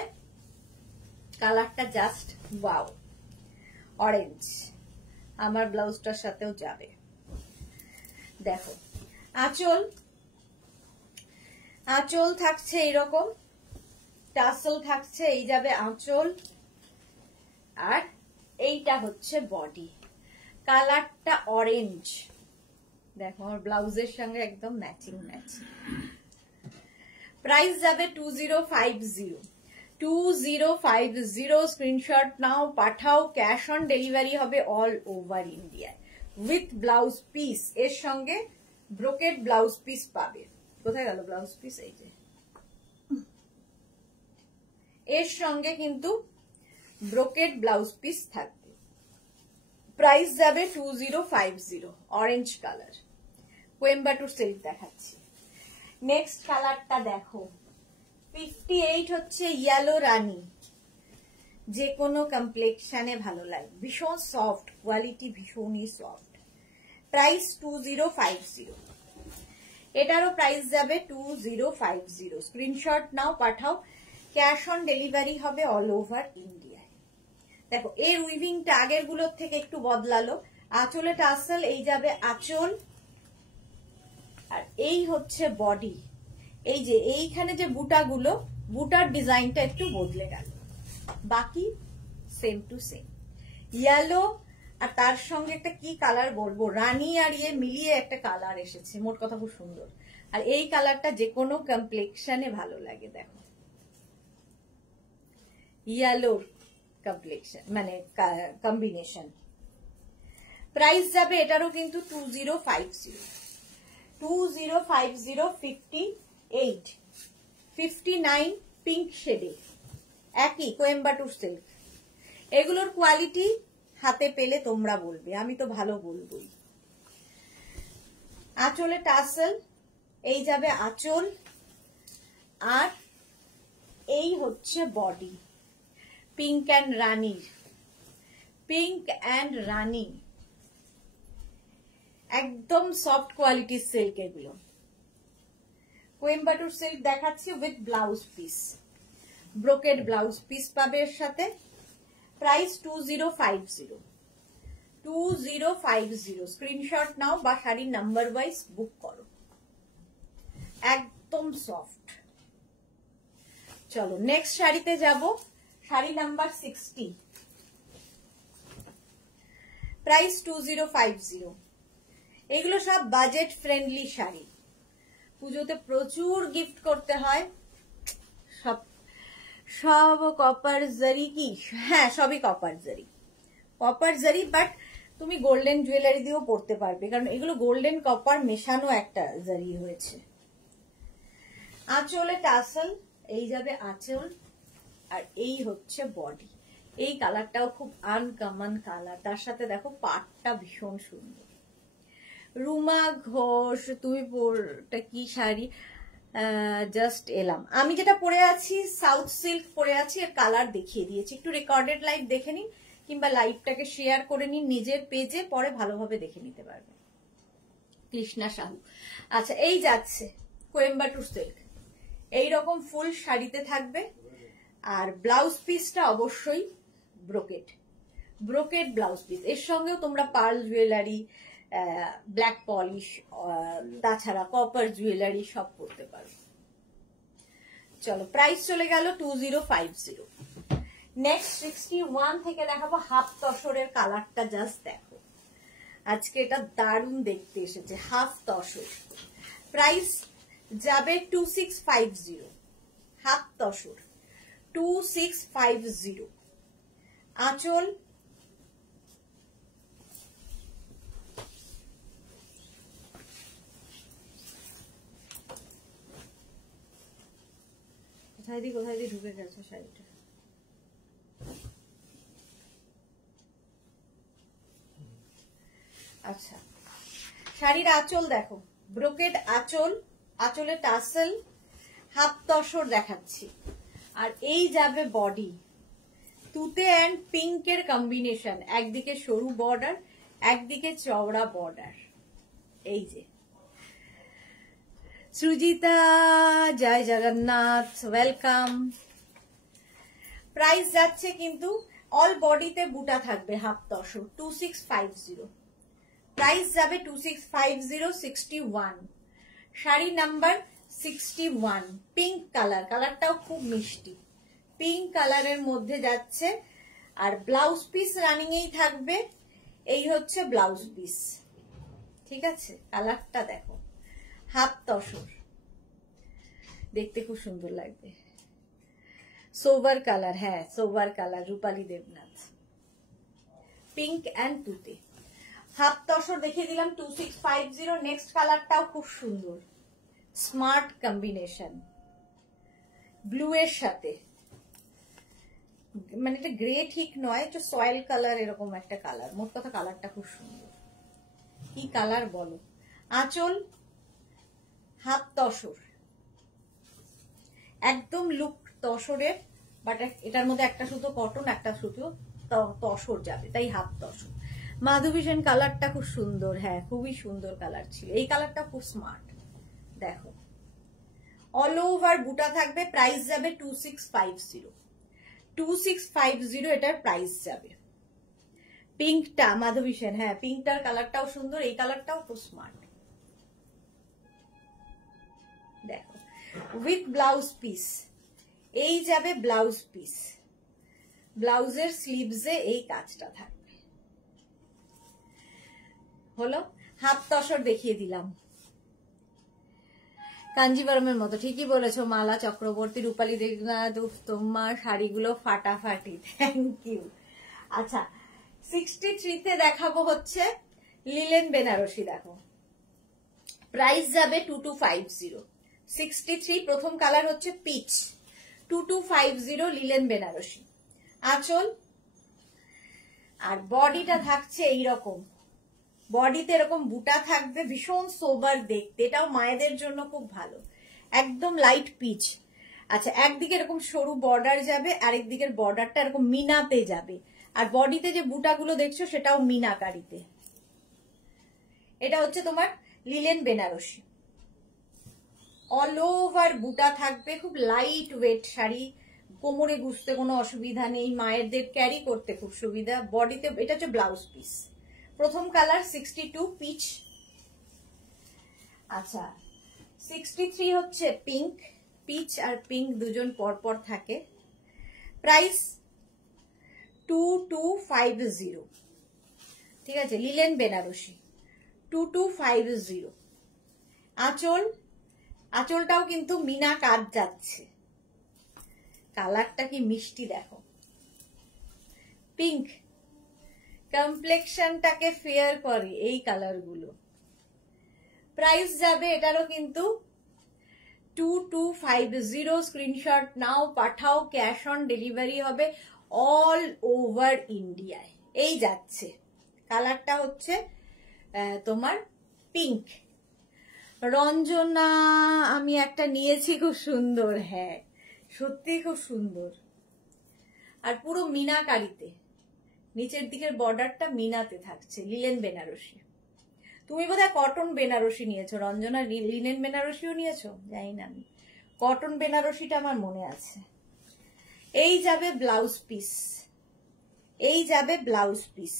কালারটা জাস্ট ওয়াও, অরেঞ্জ। আমার ব্লাউজটার সাথেও যাবে। দেখো আঁচল, আঁচল থাকছে এইরকম, টাসেল থাকছে, এই যাবে আঁচল, আর এইটা হচ্ছে বডি। কালারটা অরেঞ্জ, দেখো আমার ব্লাউজের সঙ্গে একদম ম্যাচিং ম্যাচিং। প্রাইস যাবে 2050। 2050 screenshot now, Pathao. Cash on delivery হবে অল ওভার ইন্ডিয়ায়, উইথ ব্লাউজ পিস। এর সঙ্গে ব্রোকেড ব্লাউজ পিস পাবে। কোথায় গেল ব্লাউজ পিস? এই যে, এর সঙ্গে কিন্তু ব্রোকেড ব্লাউজ পিস থাকবে। প্রাইস যাবে 2050। অরেঞ্জ কালার, কোয়েম্বাটুর সিল্ক দেখাচ্ছি। নেক্সট কালারটা দেখো, 58 হচ্ছে ইয়েলো রানী। যে কোনো কমপ্লেক্সনে ভালো লাগে, ভীষণ সফট, কোয়ালিটি ভীষণই সফট। প্রাইস 2050। এটারও প্রাইস যাবে 2050। Screenshot now, Pathao. Cash on delivery হবে অল ওভার ইন্ডিয়ায়। দেখো এর উইভিংটা আগের গুলোর থেকে একটু বদলালো। আঁচলে টাসেল, এই যাবে আঁচল, আর এই হচ্ছে বডি। এই যে এইখানে যে বুটাগুলো, বুটার ডিজাইনটা একটু বদলে গেল, বাকি সেম টু সেম। ইয়েলো আর তার সঙ্গে একটা কি কালার বলবো, রানী আর ইয়ে মিলিয়ে একটা কালার এসেছে। মোট কথা খুব সুন্দর। আর এই কালারটা যে কোনো কমপ্লেক্সনে ভালো লাগে। দেখো ইয়েলোর কমপ্লেক্সন মানে কম্বিনেশন। প্রাইস যাবে এটারও কিন্তু 2050। 2050। 58, 59 পিঙ্ক শেডে, একই কোয়েম্বাটুর সিল্ক। এগুলোর কোয়ালিটি হাতে পেলে তোমরা বলবে, আমি তো ভালো বলবোই। আঁচলে টাসেল, এই যাবে আঁচল, আর এই হচ্ছে বডি, পিঙ্ক অ্যান্ড রানির, পিঙ্ক অ্যান্ড রানি। একদম সফট কোয়ালিটির সিল্ক এগুলো। কোয়েম্বাটুর সিল্ক দেখাচ্ছি with blouse piece, brocade blouse piece পাবে এর সাথে। প্রাইস 2050। 2050। স্ক্রিনশট নাও বা শাড়ির নাম্বার ওয়াইজ বুক করো। একদম সফট। চলো নেক্সট শাড়িতে যাব। শাড়ি নাম্বার 60। প্রাইস 2050। এগুলো সব বাজেট ফ্রেন্ডলি শাড়ি, পুজোতে প্রচুর গিফট করতে হয়। সব সব কপার জারি কি, হ্যাঁ সবই কপার জারি, কপার জারি, বাট তুমি গোল্ডেন জুয়েলারি দিয়েও পরতে পারবে, কারণ এগুলো গোল্ডেন কপার মেশানো একটা জারি হয়েছে। আঁচলে টাসেল, এই যাবে আঁচল, আর এই হচ্ছে বডি। এই কালারটাও খুব আনকমন কালার, তার সাথে দেখো পাটটা ভীষণ সুন্দর। রুমা ঘোষ, তুমি পরটা কি শাড়ি? জাস্ট এলাম, আমি যেটা পরে আছি সাউথ সিল্ক পরে আছি, এর কালার দেখিয়ে দিয়েছি। একটু রেকর্ডেড লাইভ দেখে নিন, কিংবা লাইভটাকে শেয়ার করে নিন নিজের পেজে, পরে ভালোভাবে দেখে নিতে পারবেন। কৃষ্ণা সাহু, আচ্ছা এই যাচ্ছে কোয়েম্বাটুর সিল্ক, এইরকম ফুল শাড়িতে থাকবে, আর ব্লাউজ পিসটা অবশ্যই ব্রোকেড, ব্রোকেড ব্লাউজ পিস। এর সঙ্গেও তোমরা পার্ল জুয়েলারি, ব্ল্যাক পলিশ, তাছাড়া কপার জুয়েলারি সব করতে পারো। চলো প্রাইস চলে গেল 2050। নেক্সট 61 থেকে দেখাবো হাফ তসরের কালারটা, জাস্ট দেখো আজকে এটা দারুণ দেখতে এসেছে, হাফ তসর। প্রাইস যাবে 2650, হাফ তসর 2650। আঁচল, কোথায় দিয়ে ঢুকে গেছে শাড়িটা? আচ্ছা শাড়ির আঁচল দেখো, ব্রোকেড আঁচল, আঁচলে টাসেল, হাফ তসর দেখাচ্ছি, আর এই যাবে বডি, তুতে অ্যান্ড পিঙ্কের কম্বিনেশন, একদিকে সরু বর্ডার, একদিকে চওড়া বর্ডার। এই যে সুজিতা, জয় জগন্নাথ, ওয়েলকাম। প্রাইস যাচ্ছে কিন্তু অল বডিতে বুটা থাকবে, হাফ তসর 2650। প্রাইস যাবে 2650। 61 শাড়ি নাম্বার 61, পিঙ্ক কালার, কালারটাও খুব মিষ্টি, পিঙ্ক কালারের মধ্যে যাচ্ছে, আর ব্লাউজ পিস রানিং এই থাকবে। এই হচ্ছে ব্লাউজ পিস, ঠিক আছে? কালারটা দেখো, হাফ তসর, দেখতে খুব সুন্দর লাগবে। সোবার কালার, হ্যাঁ sober colour, Rupali Debnath, pink and তুতে। হাফ তসর দেখিয়ে দিলাম 2650। নেক্সট কালারটাও খুব সুন্দর, স্মার্ট কম্বিনেশন, ব্লু এর সাথে, মানে এটা গ্রে ঠিক নয়, একটু সয়েল কালার, এরকম একটা কালার। মোট কথা কালারটা খুব সুন্দর, কি কালার বলো। আঁচল, হাফ তসর, একদম লুক তসরের, বাট এটার মধ্যে একটা সুতো কটন, একটা সুতো তসর যাবে, তাই হাফ তসর। মাধবীসেন কালারটা খুব সুন্দর, হ্যাঁ খুবই সুন্দর কালার ছিল, এই কালারটা খুব স্মার্ট। দেখো অল ওভার বুটা থাকবে, প্রাইস যাবে 2650। 2650 এটার প্রাইস যাবে। পিঙ্কটা মাধবীসেন, হ্যাঁ পিঙ্কটার কালারটাও সুন্দর, এই কালারটাও খুব স্মার্ট। দেখো উইথ ব্লাউজ পিস, এই যাবে ব্লাউজ পিস, ব্লাউজের স্লিভসে এই কাজটা থাকবে। হলো, হাফ তসর দেখিয়ে দিলাম। কাঞ্জিবরমের মতো, ঠিকই বলেছো মালা চক্রবর্তী, রূপালী দেবনাথ, তোমার শাড়িগুলো ফাটাফাটি, থ্যাংক ইউ। আচ্ছা 63 দেখাবো হচ্ছে লিলেন বেনারসি, দেখো প্রাইস যাবে 2250। 63 প্রথম কালার হচ্ছে পিচ, 2250 লিলেন বেনারসি। আঁচল আর বডিটা থাকছে এইরকম, বডিতে এরকম বুটা থাকবে, ভীষণ সোবার দেখতে, এটাও মায়েদের জন্য খুব ভালো, একদম লাইট পিচ। আচ্ছা একদিকে এরকম সরু বর্ডার যাবে, আরেক দিকের বর্ডারটা এরকম মিনাতে যাবে, আর বডিতে যে বুটাগুলো দেখছো সেটাও মিনাকারিতে। এটা হচ্ছে তোমার লিলেন বেনারসি, অল ওভার বুটা থাকবে, খুব লাইট ওয়েট শাড়ি, কোমরে গুছতে কোনো অসুবিধা নেই, মায়েরদের ক্যারি করতে খুব সুবিধা। বডিতে এটা হচ্ছে ব্লাউজ পিস, প্রথম কালার 62 পিচ। আচ্ছা 63 হচ্ছে পিঙ্ক, পিচ আর পিঙ্ক দুজন পরপর থাকে। প্রাইস 2250, ঠিক আছে? লিলেন বেনারসি 2250। আঁচলটাও কিন্তু মিনা কাজ যাচ্ছে। কালারটা কি মিষ্টি দেখো, পিঙ্ক, কমপ্লেক্সনটাকে ফেয়ার করে এই কালারগুলো। প্রাইস যাবে এটারও কিন্তু 2250। Screenshot now, Pathao, cash on delivery হবে অল ওভার ইন্ডিয়ায়। এই যাচ্ছে, কালারটা হচ্ছে তোমার পিঙ্ক। রঞ্জনা আমি একটা নিয়েছি, খুব সুন্দর, হ্যাঁ সত্যি খুব সুন্দর, আর পুরো মিনাকারিতে, নিচের দিকের বর্ডারটা মিনাতে থাকছে, লিলেন বেনারসি। তুমি বোধহয় কটন বেনারসি নিয়েছো রঞ্জনা, লিনেন বেনারসিও নিয়েছো জানি না, আমি কটন বেনারসিটা আমার মনে আছে। এই যাবে ব্লাউজ পিস, এই যাবে ব্লাউজ পিস।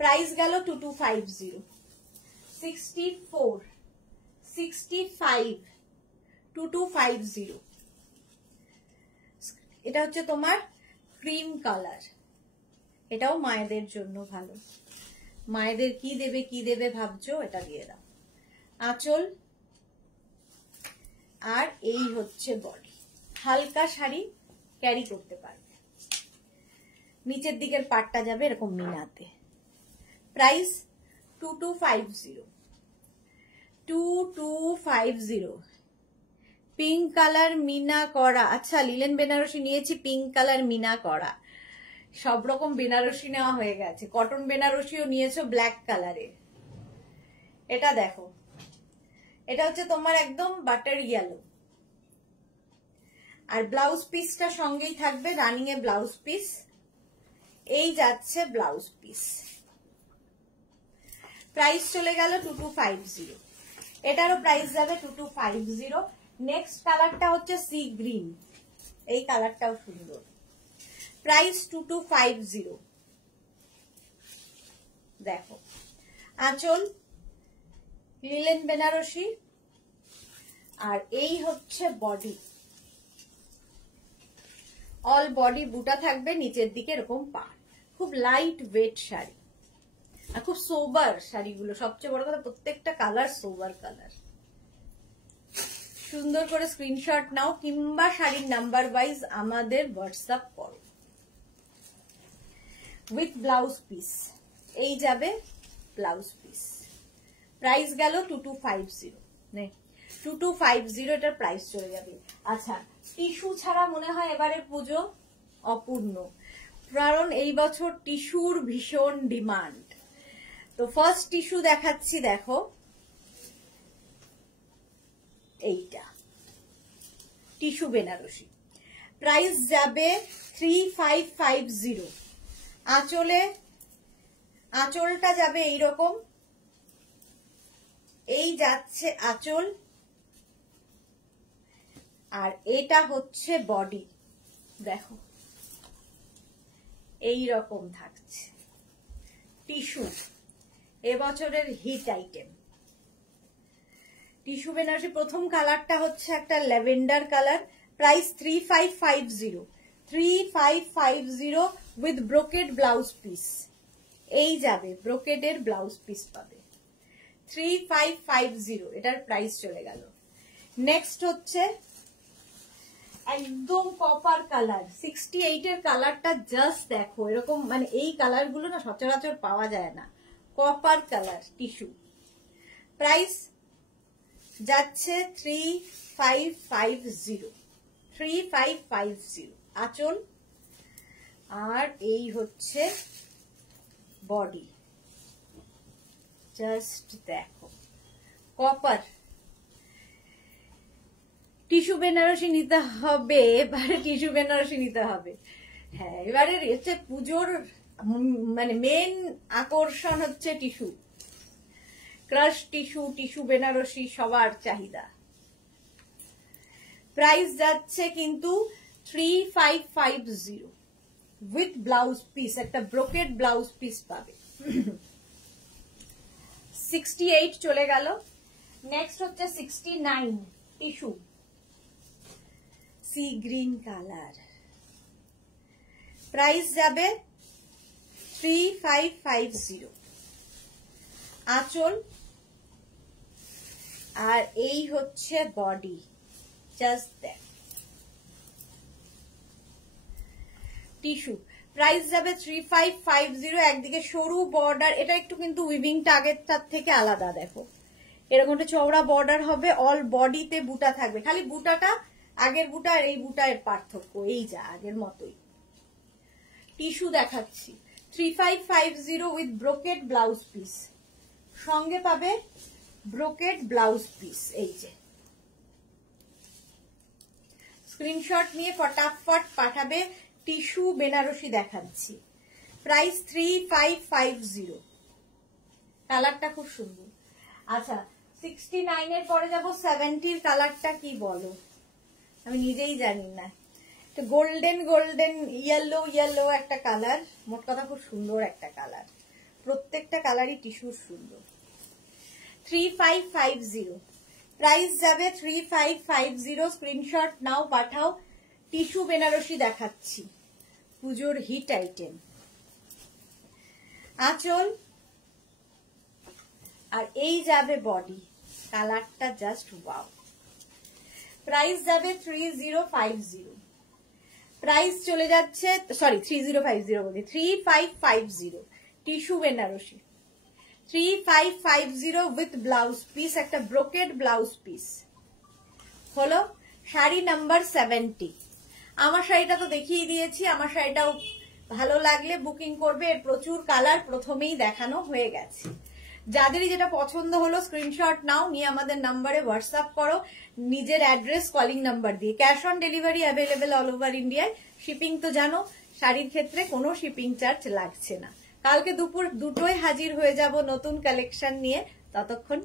প্রাইস গেল 2250। 64, 65, 2250। এটা হচ্ছে তোমার ক্রিম কালার, এটাও মায়েদের জন্য ভালো। মায়েদের কি দেবে ভাবছো, এটা দিয়ে দাও। আঁচল আর এই হচ্ছে বডি। হালকা শাড়ি ক্যারি করতে পারবে। নিচের দিকের পাটটা যাবে এরকম মিনাতে। প্রাইস 2250। 2250। পিঙ্ক কালার মিনা করা। আচ্ছা, লিলেন বেনারসি নিয়েছি, পিঙ্ক কালার মিনা করা। সব রকম বেনারসি নেওয়া হয়ে গেছে। কটন বেনারসিও নিয়েছো ব্ল্যাক কালারের। এটা দেখো, এটা হচ্ছে তোমার একদম বাটার ইয়েলো, আর ব্লাউজ পিসটা সঙ্গেই থাকবে, রানিং এ ব্লাউজ পিস। এই যাচ্ছে ব্লাউজ পিস। প্রাইস চলে গেল 2250। এটারও প্রাইস যাবে 2250। নেক্সট কালারটা হচ্ছে সি গ্রিন, এই কালারটাও সুন্দর। প্রাইস 2250। দেখো, আঁচল লিলেন বেনারসি, আর এই হচ্ছে বডি। অল বডি বুটা থাকবে, নিচের দিকে এরকম পাড়। খুব লাইট ওয়েট শাড়ি, আর খুব সোবার শাড়িগুলো। সবচেয়ে বড় কথা, প্রত্যেকটা কালার সোবার কালার। সুন্দর করে স্ক্রিনশট নাও, কিংবা শাড়ির নাম্বার ওয়াইজ আমাদের হোয়াটসঅ্যাপ করো। উইথ ব্লাউজ পিস, এই যাবে ব্লাউজ পিস। প্রাইস গেল 2250। 2250 এটার প্রাইস চলে যাবে। আচ্ছা, টিস্যু ছাড়া মনে হয় এবারে পুজো অপূর্ণ, কারণ এই বছর টিস্যুর ভীষণ ডিমান্ড। তো ফার্স্ট টিস্যু দেখাচ্ছি, দেখো এইটা টিস্যু বেনারসি। প্রাইস যাবে 3550। আঁচলটা যাবে এইরকম, এই যাচ্ছে আঁচল, আর এটা হচ্ছে বডি। দেখো এই রকম থাকছে। টিস্যু এবছরের হিট আইটেম। টিস্যু বেনারসি প্রথম কালারটা হচ্ছে একটা lavender colour. Price 3550। 3550 with brocade blouse piece. এই যাবে, ব্রোকেডের ব্লাউজ পিস পাবে। 3550 এটার প্রাইস চলে গেল। নেক্সট হচ্ছে একদম কপার কালার। 68 এর কালারটা জাস্ট দেখো, এরকম মানে এই কালার গুলো না সচরাচর পাওয়া যায় না। Copper colour tissue. প্রাইস যাচ্ছে 3550। 3550 আঁচল, আর এই হচ্ছে বডি। জাস্ট দেখো, কপার। টিস্যু বেনারসি নিতে হবে, এবারে টিস্যু বেনারসি নিতে হবে। হ্যাঁ, এবারে হচ্ছে পুজোর মানে মেন আকর্ষণ হচ্ছে tissue. Crush tissue, tissue Banarasi সবার চাহিদা। প্রাইস যাচ্ছে কিন্তু 3550 উইথ ব্লাউজ পিস। একটা ব্রোকেড ব্লাউজ পিস পাবে। 68 চলে গেল। নেক্সট হচ্ছে 69 tissue, sea green colour. Price যাবে 3550। আঁচল আর এই হচ্ছে body, just that. Tissue price যাবে 3550। একদিকে সরু বর্ডার, এটা একটু কিন্তু উইভিংটা আগেরটার থেকে আলাদা, দেখো এরকম একটা চওড়া বর্ডার হবে, অল বডিতে বুটা থাকবে, খালি বুটাটা আগের বুটা আর এই বুটার পার্থক্য, এই যা আগের মতোই। টিস্যু দেখাচ্ছি 3550 উইথ ব্রোকেড ব্লাউজ পিস, সঙ্গে পাবে ব্রোকেড ব্লাউজ পিস। এই যে স্ক্রিনশট নিয়ে ফটাফট পাঠাবে। টিস্যু বেনারসি দেখাচ্ছি, প্রাইস 3550। কালারটা খুব সুন্দর। আচ্ছা 69 এর পরে যাব 70-র কালারটা কি বলো, আমি নিজেই জানি না। গোল্ডেন গোল্ডেন ইয়েলো ইয়েলো একটা কালার, মোট কথা খুব সুন্দর একটা কালার, প্রত্যেকটা কালারই টিস্যুর সুন্দর। 3550 প্রাইস যাবে 3550। স্ক্রিনশট নাও, পাঠাও। টিস্যু বেনারসি দেখাচ্ছি, পুজোর হিট আইটেম। আঁচল আর এই যাবে বডি, কালারটা জাস্ট ওয়াও। প্রাইস যাবে 3050। প্রাইস চলে যাচ্ছে, সরি 3050 বলি, 3550 tissue Banarasi 3550 with blouse piece, একটা ব্রোকেড ব্লাউজ পিস হলো। শাড়ি নাম্বার 70। আমার শাড়িটা তো দেখিয়ে দিয়েছি, আমার শাড়িটাও ভালো লাগলে বুকিং করবে, এর প্রচুর কালার প্রথমেই দেখানো হয়ে গেছে। যাদেরই যেটা পছন্দ হলো স্ক্রিনশট নাও, নিয়ে আমাদের নাম্বারে হোয়াটসঅ্যাপ করো নিজের অ্যাড্রেস কলিং নাম্বার দিয়ে। Cash on delivery available all over ইন্ডিয়ায়। শিপিং তো জানো, শাড়ির ক্ষেত্রে কোনো শিপিং চার্জ লাগছে না। কালকে দুপুর 2টোয় হাজির হয়ে যাব নতুন কালেকশন নিয়ে, ততক্ষণ